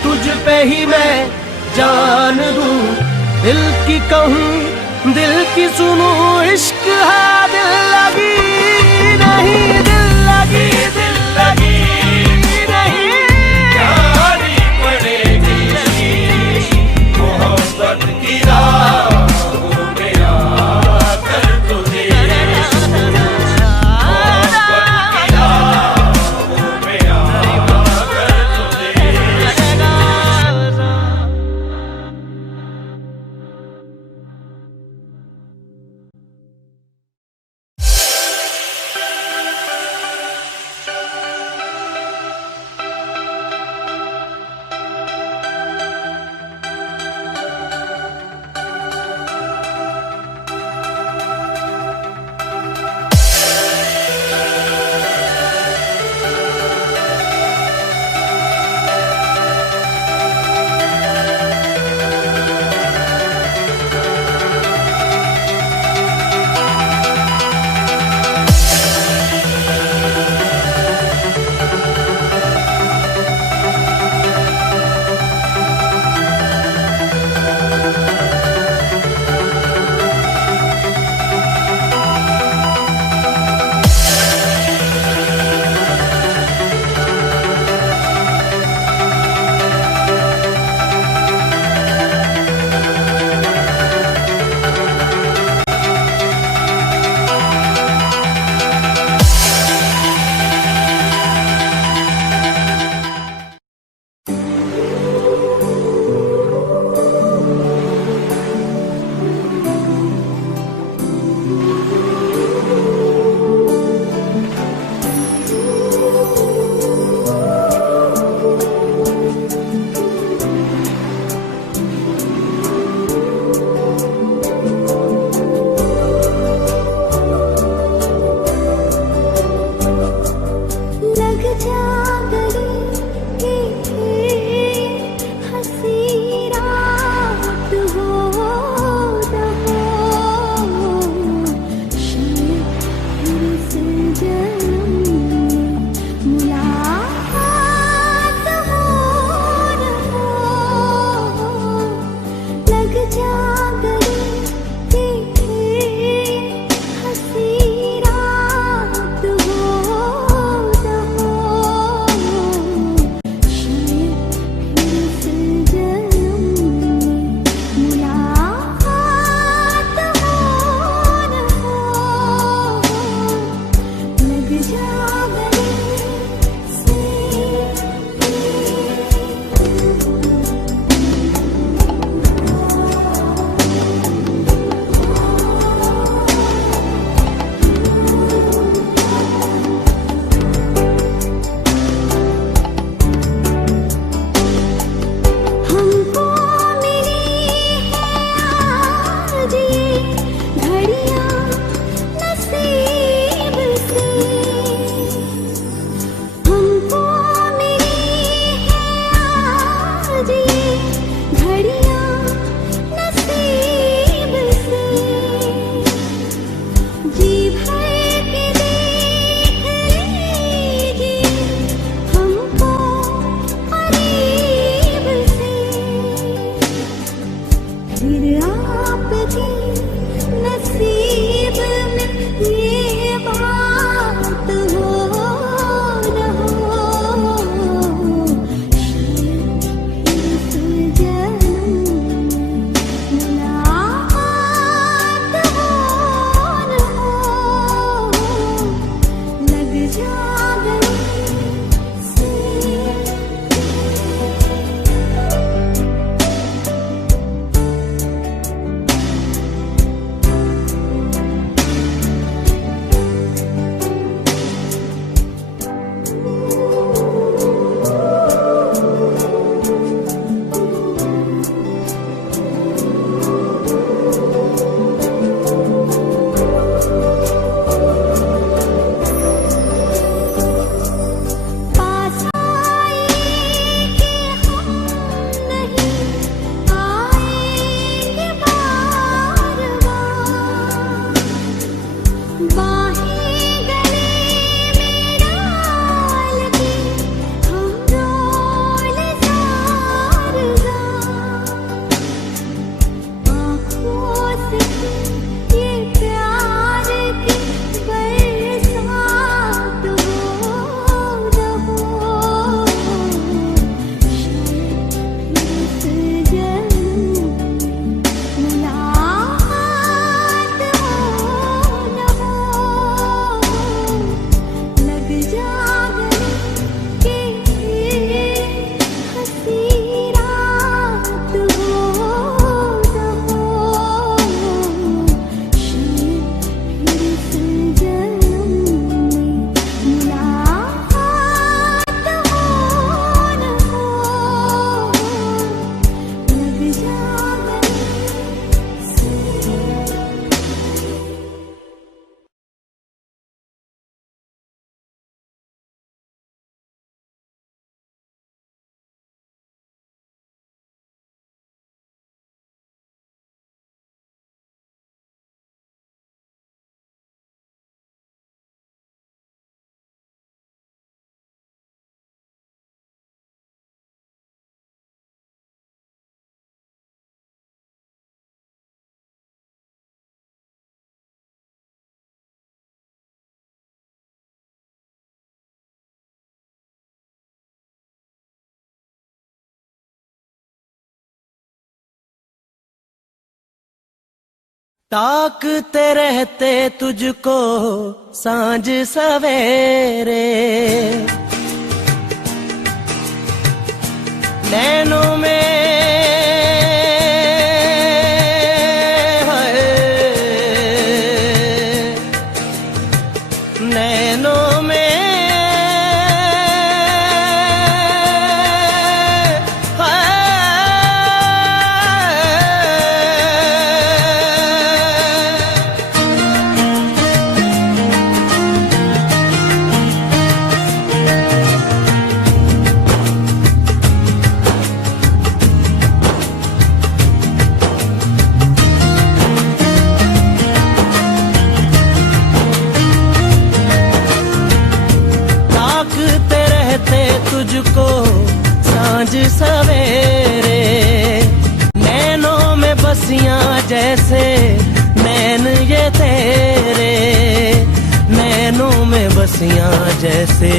तुझ पे ही मैं जान दूं, दिल की कहूँ दिल की सुनूं, इश्क है दिल लगी नहीं, दिल लगी नहीं, जानी पड़ेगी मोहब्बत की राहों में आकर तो देखो, मोहब्बत की राहों में आकर तो देखो। फिर आपके नसीब में ये बात हो न हो, इस जन्म मुलाकात हो न हो, लग जा गले से। पास आए कि हम नहीं आएंगे बार बार, बाहें गले में डाल के हम डोल जार जार, आँखों से ये प्यार की बरसात हो न हो, शायद इस जन्म मुलाकात हो न हो, लग जा गले कि हंसी रात हो न हो, शायद इस जन्म मुलाकात हो न हो, लग जा गले से। ताकते रहते तुझको सांझ सवेरे, नैनों में है, नैनों में तुझको सांझ सवेरे, नैनों में बसियां जैसे नैन ये तेरे, नैनों में बसियां जैसे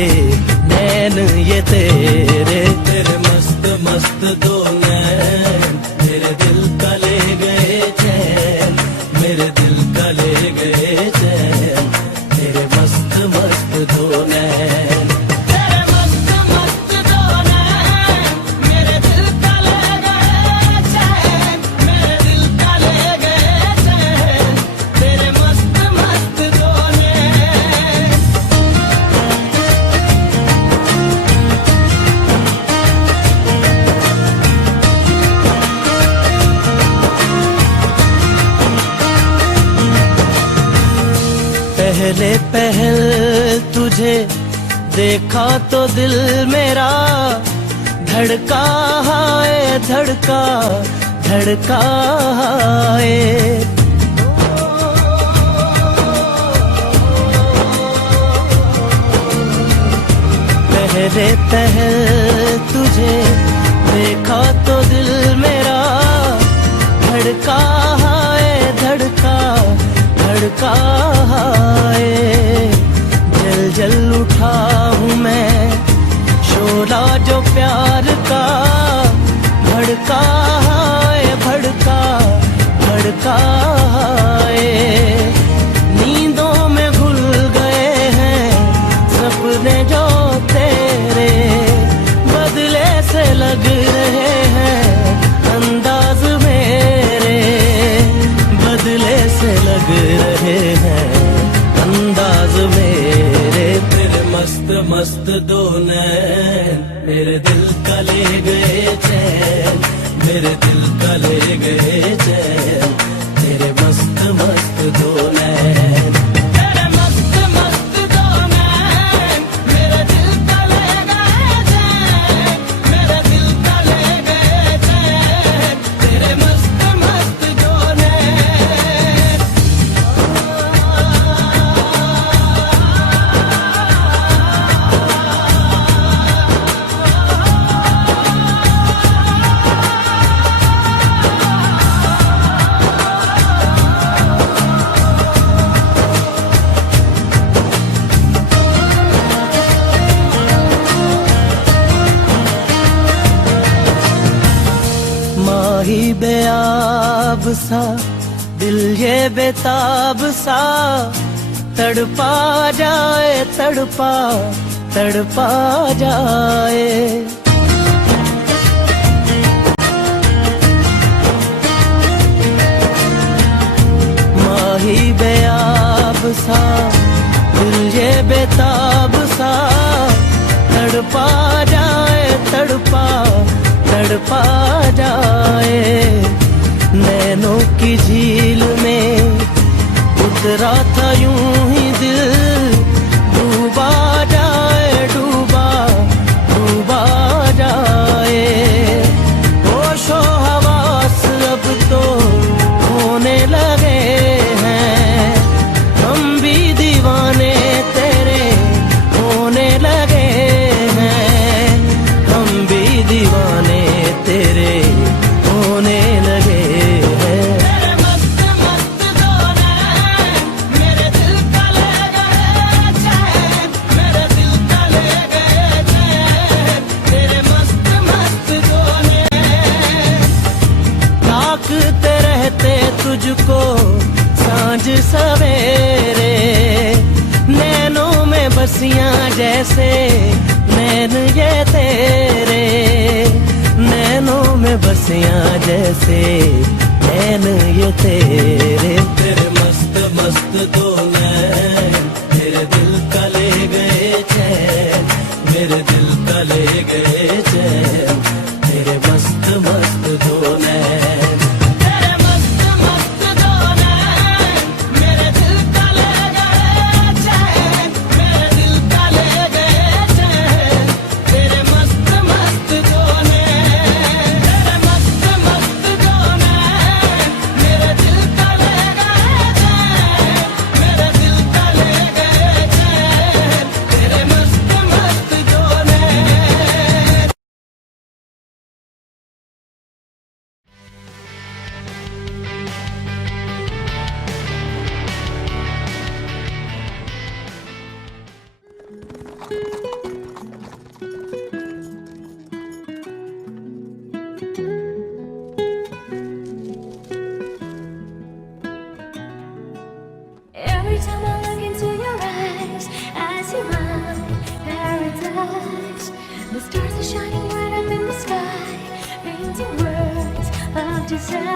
नैन ये तेरे, तेरे मस्त मस्त दो नैन मेरे दिल का ले गए चैन, मेरे दिल का ले गए चैन, तेरे मस्त मस्त दो नैन। पहले पहल तुझे देखा तो दिल मेरा धड़का है, धड़का धड़का है। पहले पहल तुझे देखा तो दिल मेरा धड़का धड़का है धड़का धड़का है, जल जल उठा हूँ मैं शोला जो प्यार का, भड़का है भड़का भड़का है। नींदों में घुल गए हैं सपने जो तेरे, बदले से लग रहे हैं अंदाज मेरे, बदले से लग रहे हैं अंदाज मेरे। तेरे मस्त मस्त दो नैन मेरे दिल का ले गए चैन, मेरे दिल का ले गए चैन, तेरे मस्त मस्त दो नैन। तेरे मस्त मस्त दो नैन मेरे दिल का ले गए चैन, मेरे दिल का ले गए चैन, तेरे मस्त मस्त दो नैन। माही बेआब सा दिल ये बेताब सा, तड़पा जाए तड़पा तड़पा जाए। माही बेआब सा दिल ये बेताब सा, तड़पा जाए तड़पा तड़पा जाए। नैनों की झील में उतरा था यूं ही दिल, डूबा जाए डूबा डूबा जाए। होशो हवास अब तो होने लगे हैं, हम भी दीवाने तेरे होने लगे हैं, हम भी दीवाने तेरे होने लगे हैं। तेरे मस्त मस्त दो नैन मेरे दिल का ले गए चैन, मेरे दिल का ले गए चैन, तेरे मस्त मस्त दो नैन। ताकते रहते तुझको सांझ सवेरे, नैनों में बसियां जैसे नैन ये तेरे, नैनों में बसियां जैसे नैन ये तेरे। तेरे मस्त मस्त दो नैन मेरे दिल का ले गए चैन, मेरे दिल का ले गए चैन, तेरे मस्त मस्त दो नैन। तेरे मस्त मस्त दो नैन मेरे दिल का ले गए चैन, मेरे दिल का ले गए चैन, तेरे मस्त मस्त दो नैन। तेरे मस्त मस्त दो नैन मेरे दिल का ले गए चैन, मेरे दिल का ले गए चैन, तेरे मस्त मस्त दो नैन। Every time I look into your eyes, I see my paradise. The stars are shining right up in the sky, painting words of desire.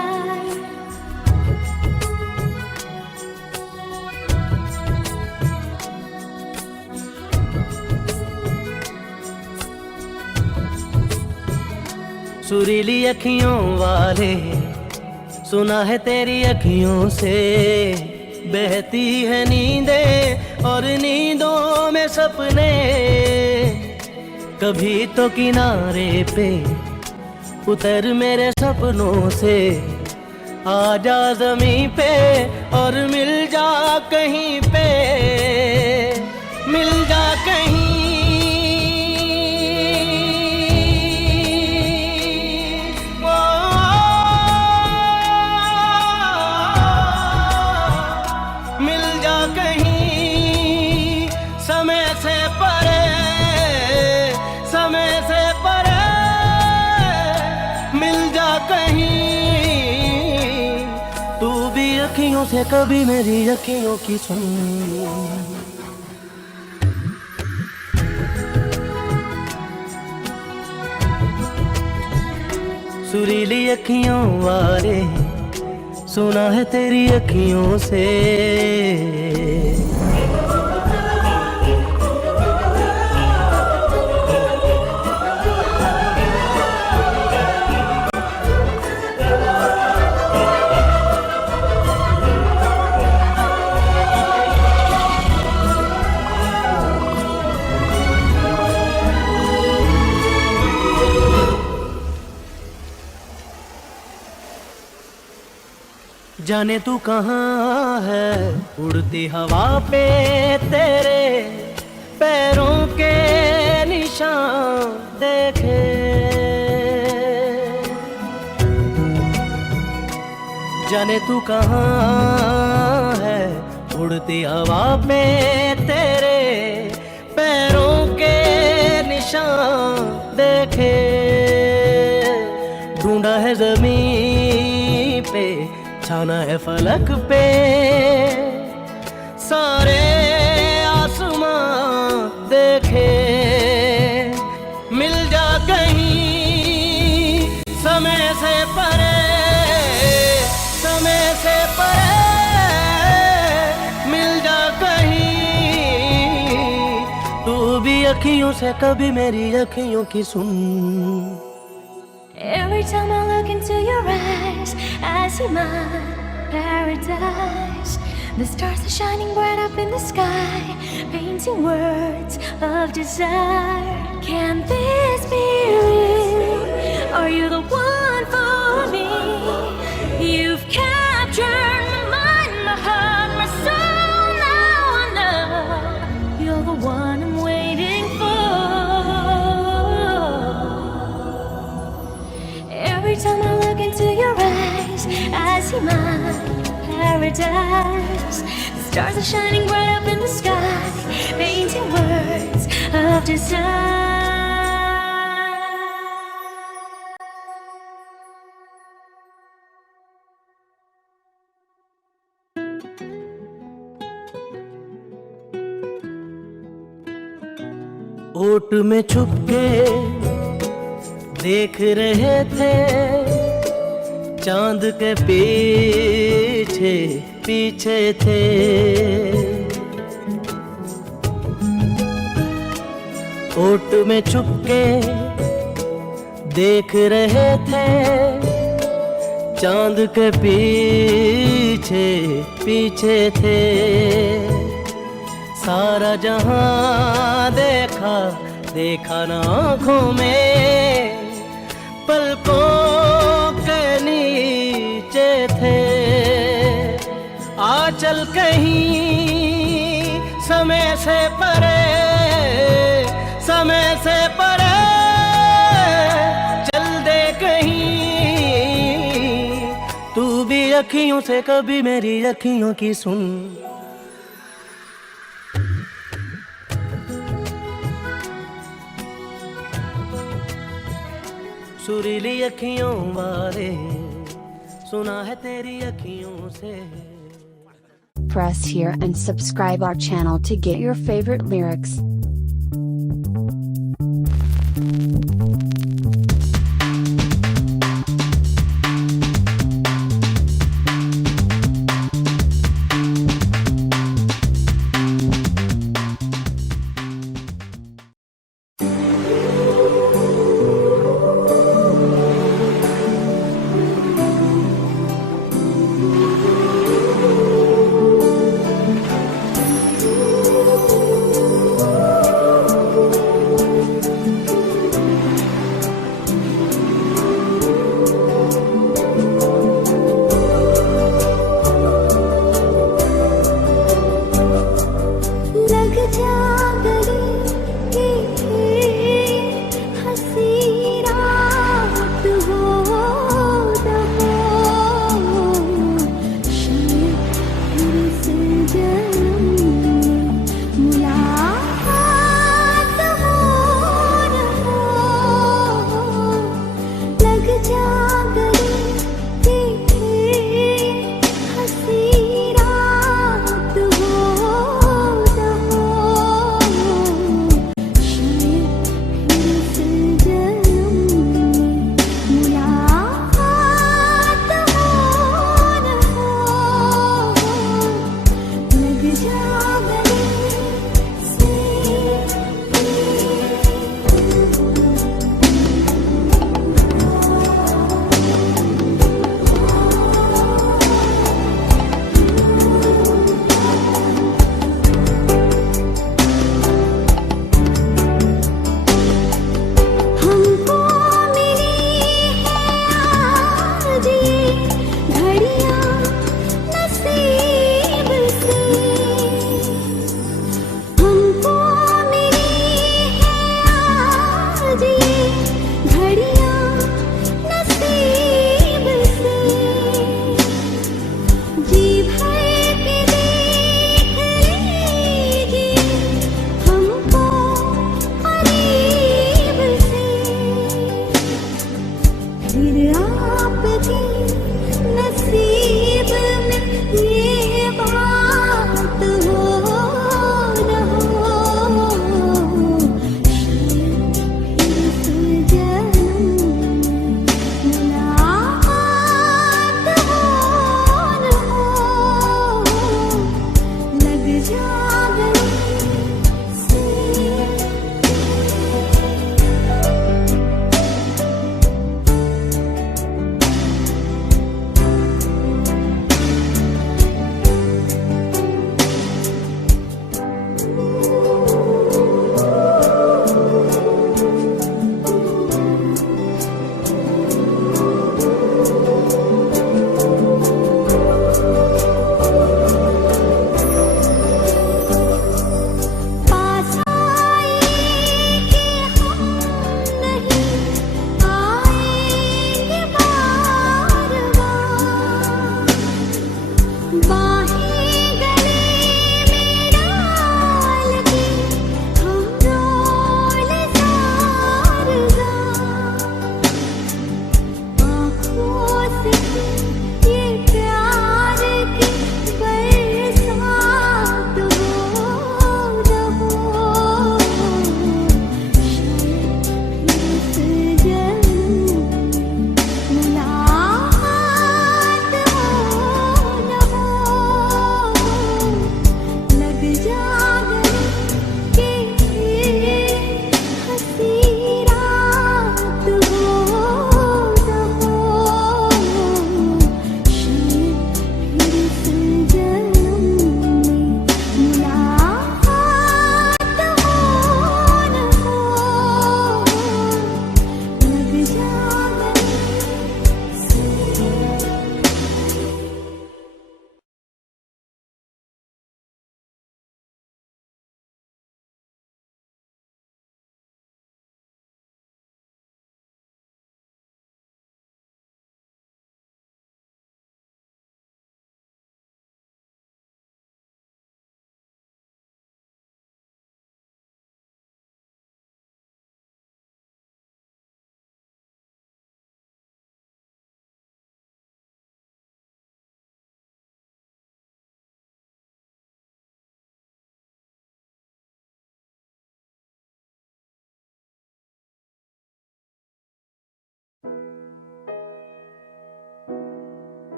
सुरीली अखियों वाले, सुना है तेरी अखियों से बहती है नींदें और नींदों में सपने। कभी तो किनारे पे उतर मेरे सपनों से, आजा ज़मीं पे और मिल जा कहीं पे, मिल जा कहीं। ओ, अखियों से कभी मेरी अखियों की सुन। सुरीली अखियों वाले सुना है तेरी अखियों से। जाने तू कहाँ है उड़ती हवा पे तेरे पैरों के निशान देखे। जाने तू कहाँ है उड़ती हवा पे तेरे पैरों के निशान देखे। ढूंढा है जमीन पे छाना है फलक पे सारे आसमां देखे। मिल जा कहीं समय से परे, समय से परे मिल जा कहीं। तू भी अखियों से कभी मेरी अखियों की सुन। Every time I look into your eyes, I see my paradise. The stars are shining bright up in the sky, painting words of desire. Can this be real? Are you the one for me? You've captured my mind, my heart, my soul. Now I know you're the one I'm waiting for. Every time I look into your eyes, I see my paradise. The stars are shining bright up in the sky, painting words of desire. ओट में छुप के देख रहे थे चांद के पीछे पीछे थे। ओट में छुप के देख रहे थे चांद के पीछे पीछे थे। सारा जहां देखा देखा ना आँखों में, पलकों के नीचे थे। आ चल कहीं समय से परे, समय से परे चल दे कहीं। तू भी अखियों से कभी मेरी अखियों की सुन। सुरीली अखियों वाले सुना है तेरी अखियों से। Press here and subscribe our channel to get your favorite lyrics.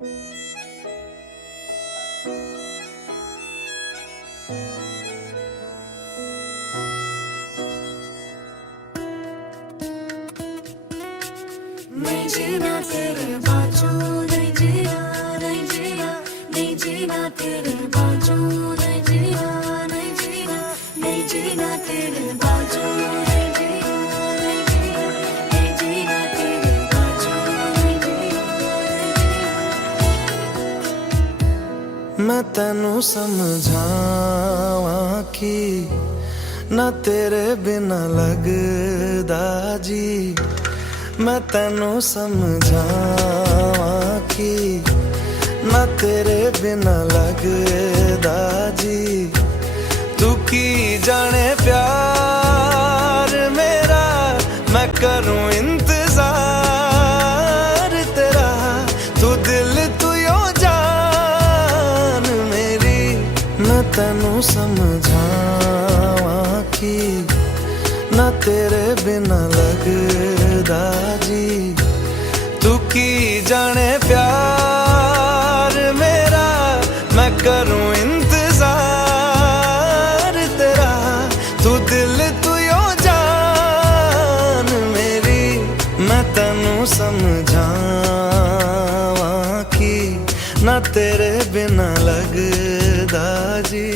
नहीं जीना तेरे बाजू, नहीं जीना, नहीं जीना, नहीं जीना तेरे बाजू, नहीं जीना, नहीं जीना, नहीं जीना तेरे बाजू, नहीं जीना, नहीं जीना, नहीं जीना तेरे बाजू, नहीं जीना, मैं तेनू समझावां कि ना तेरे बिना लगदा जी, मैं तेनू समझावां कि ना तेरे बिना लगदा जी। तू की जाने प्यार मेरा, मैं करूं इंतजार तेरा। तू दिल तू यो जान मेरी, मैं तेनू समझावां कि ना तेरे बिना लगदा जी। तू की जाने प्यार मेरा, मैं करूं इंतजार तेरा। तू दिल तू यो जान मेरी, मैं तेनू समझावां कि ना तेरे बिना लगदा जी।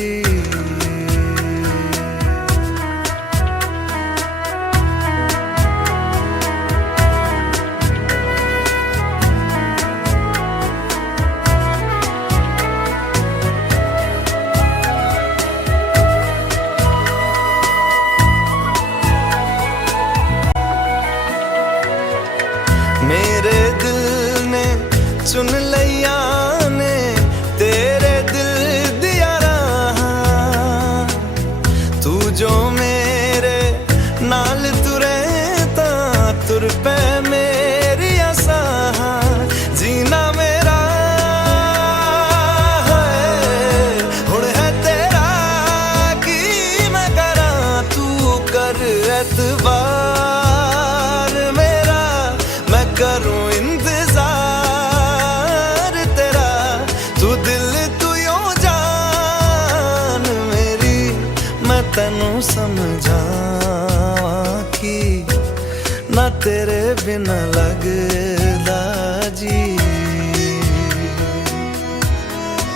मेरे दिल ने चुन लिया ने तेरे दिल दिया रहा। तू जो मेरे नाल तुरे ता तुर पे मेरी आसा। जीना मेरा है हुण है तेरा की मैं करा। तू कर एतबार मेरा, मैं करूं इंतजार तेरा। तू दिल तू यो जान मेरी, मैं तेनू समझावां कि ना तेरे बिना लगदा जी।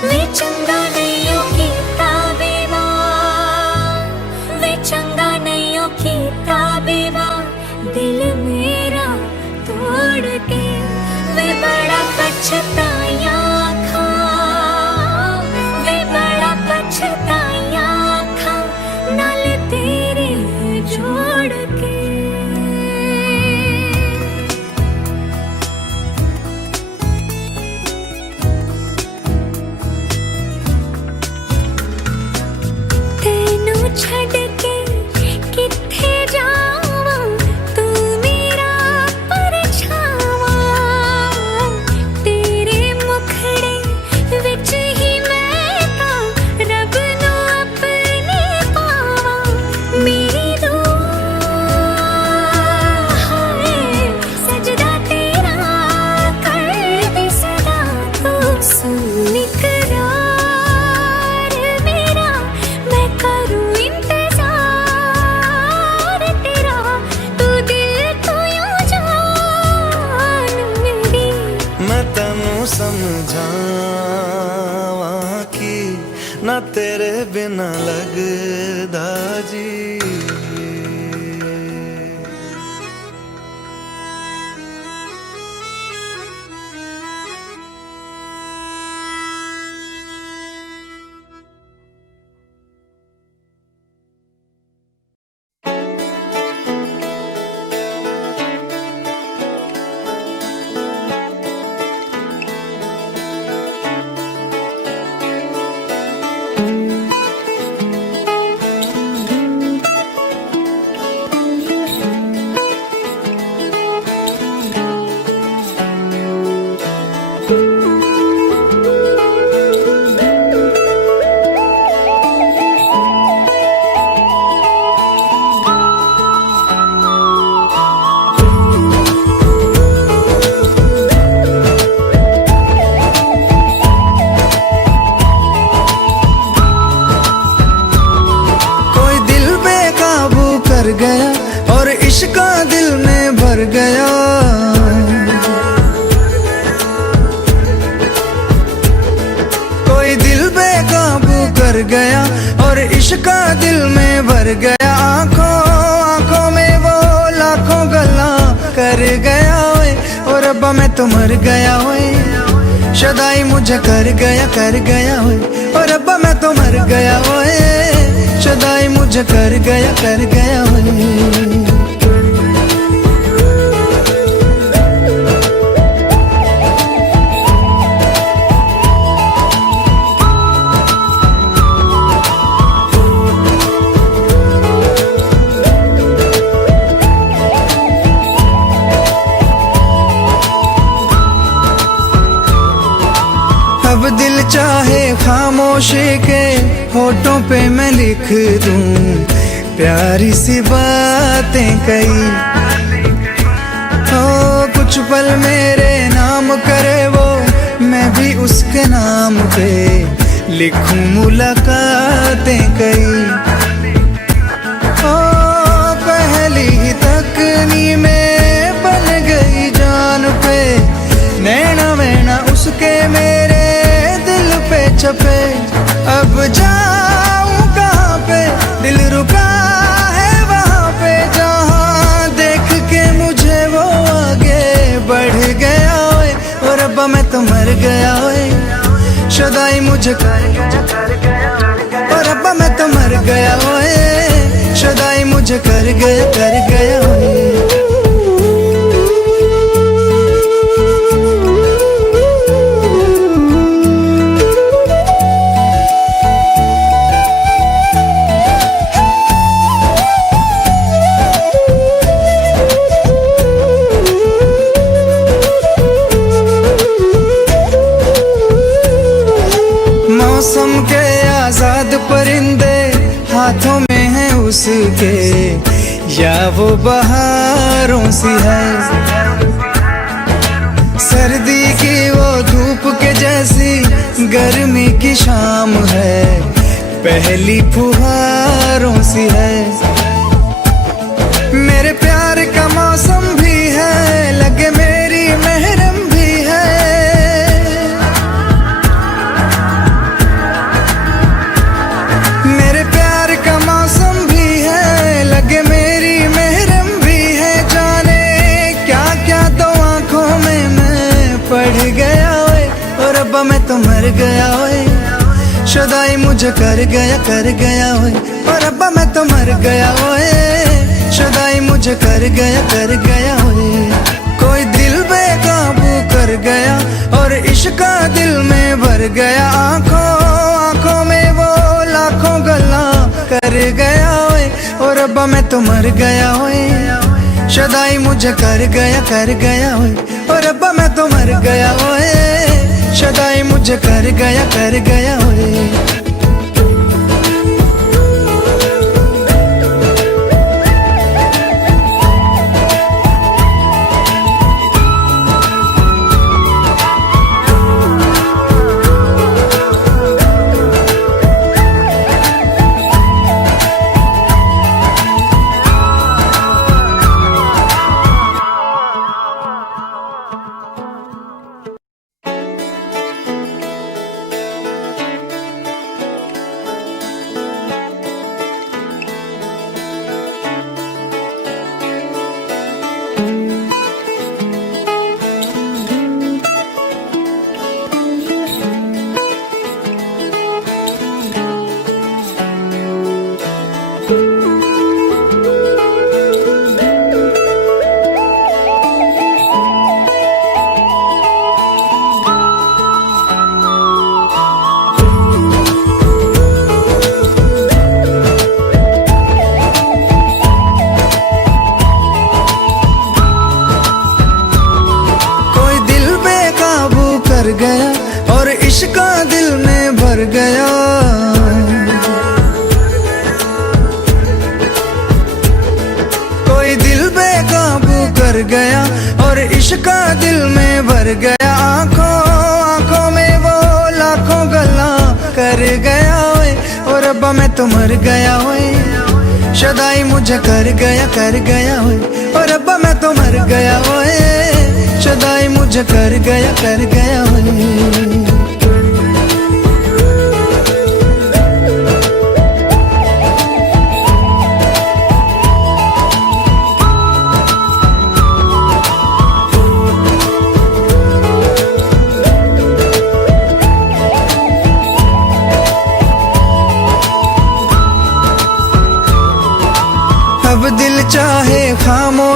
वे चंगा नहीं हो कीता बेईमान, वे चंगा नहीं हो कीता बेईमान। दिल मेरा तोड़ के वे बड़ा पछताया खा, वे बड़ा पछताया खा नाल तेरे जोड़ के। तेनू छड़ के किथे जावां, तू मेरा परछावा। तेरे मुखड़े विच ही मैं तां रब नू अपने पावां। मेरी दुआ है सजदा तेरा करदी सदा। तू सुन इकरार मेरा, मैं करूं इंतजार तेरा। तू दिल तू यूं जान मेरी, मैं तेनू समझावां कि ना तेरे बिना लगदा जी। भर गया और इश्क का दिल में भर गया। आंखों आंखों में वो लाखों गल्ला कर गया ओए और रब्बा मैं तो मर गया ओए। शदाई मुझे कर गया ओए और रब्बा मैं तो मर गया ओए। शदाई मुझे कर गया ओए। अब दिल चाहे खामोशी के होठों पे मैं लिख दूं प्यारी सी बातें कई। हो कुछ पल मेरे नाम करे वो, मैं भी उसके नाम पे लिखूं मुलाकातें कई। ओ पहली ही तकनी में बन गई जान पे, नैना वैना उसके मेरे पे छपे। अब जाऊं कहाँ पे, दिल रुका है वहाँ पे जहाँ देख के मुझे वो आगे बढ़ गया ओए और रब्बा मैं तो मर गया ओए। शदाई मुझे कर गया और रब्बा मैं तो मर गया ओए। शदाई मुझे कर गया ओए। मौसम के आजाद परिंदे हाथों में हैं उसके, या वो बहारों सी है। सर्दी की वो धूप के जैसी गर्मी की शाम है, पहली फुहारों सी है। मेरे प्यार का मौसम भी है, लगे मेरी महरम भी है। मेरे प्यार का मौसम भी है, लगे मेरी महरम भी है। जाने क्या क्या तो आंखों में मैं पढ़ गया ओए और रब्बा मैं तो मर गया ओए। शदाई मुझे कर गया ओए और रब्बा मैं तो मर गया ओए। शदाई मुझे कर गया ओए। कोई दिल बेकाबू कर गया और इश्क का दिल में भर गया। आंखों आंखों में वो लाखों गल्ला कर गया ओए और रब्बा मैं तो मर गया ओए। शदाई मुझे कर गया ओए और रब्बा मैं तो मर गया ओए। शदाई मुझे कर गया ओए। गया और इश्क का दिल में भर गया। कोई दिल बेकाबू कर गया और इश्क का दिल में भर गया। आंखों आंखों में वो लाखों गल्ला कर गया ओए और रब्बा मैं तो मर गया ओए। शदाई मुझे कर गया ओए और रब्बा मैं तो मर गया ओए। शदाई मुझे कर गया ओए।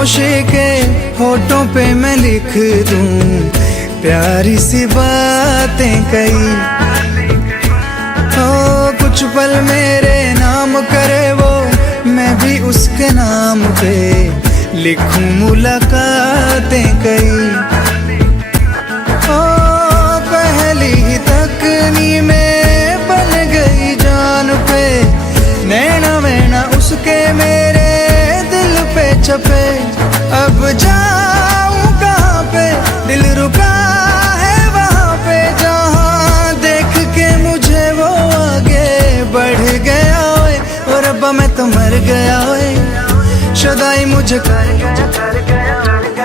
खामोश के होठों पे मैं लिख दूं प्यारी सी बातें कई। ओ कुछ पल मेरे नाम करे वो, मैं भी उसके नाम पे लिखूं मुलाकातें कई। ओ पहली ही तकनी में बन गई जान पे, नैना वैना उसके मेरे दिल पे छपे। अब जाऊं कहाँ पे, दिल रुका है वहाँ पे, जहाँ देख के मुझे वो आगे बढ़ गया ओए। और रब्बा मैं तो मर गया ओए, शुदाई मुझे कर गया।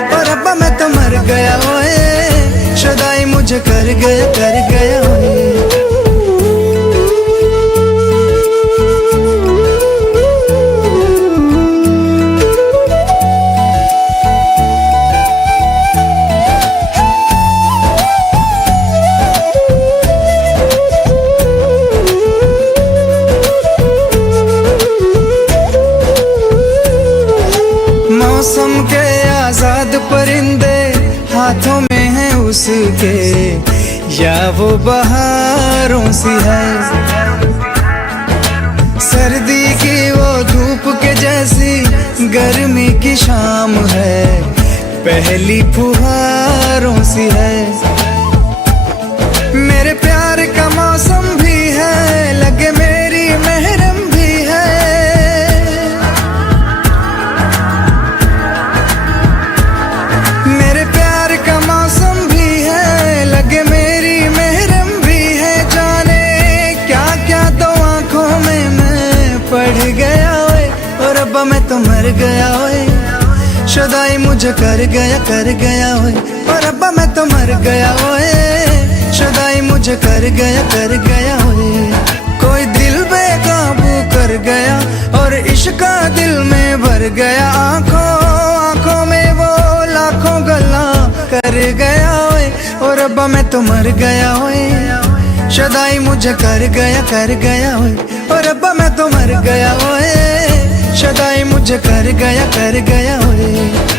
और रब्बा मैं तो मर गया ओए, शुदाई मुझे कर गया ओए। मौसम के आजाद परिंदे हाथों में हैं उसके, या वो बहारों सी है। सर्दी की वो धूप के जैसी गर्मी की शाम है, पहली फुहारों सी है। मेरे प्यार का मौसम भी है, लगे मेरी महरम भी है। मेरे प्यार का मौसम भी है, लगे मेरी महरम भी है। जाने क्या क्या तो आंखों में मैं पढ़ गया ओए। और रब्बा मैं तो मर गया ओए, शुदाई मुझे कर गया ओए। और रब्बा मैं तो मर गया ओए, शुदाई मुझे कर गया ओए। कोई दिल बेकाबू कर गया और इश्क दिल में भर गया। आंखों में वो लाखों गल्ला कर गया ओए। और रब्बा मैं तो मर गया ओए, शुदाई मुझे कर गया ओए। और रब्बा मैं तो मर गया ओए, शुदाई मुझे कर गया ओए।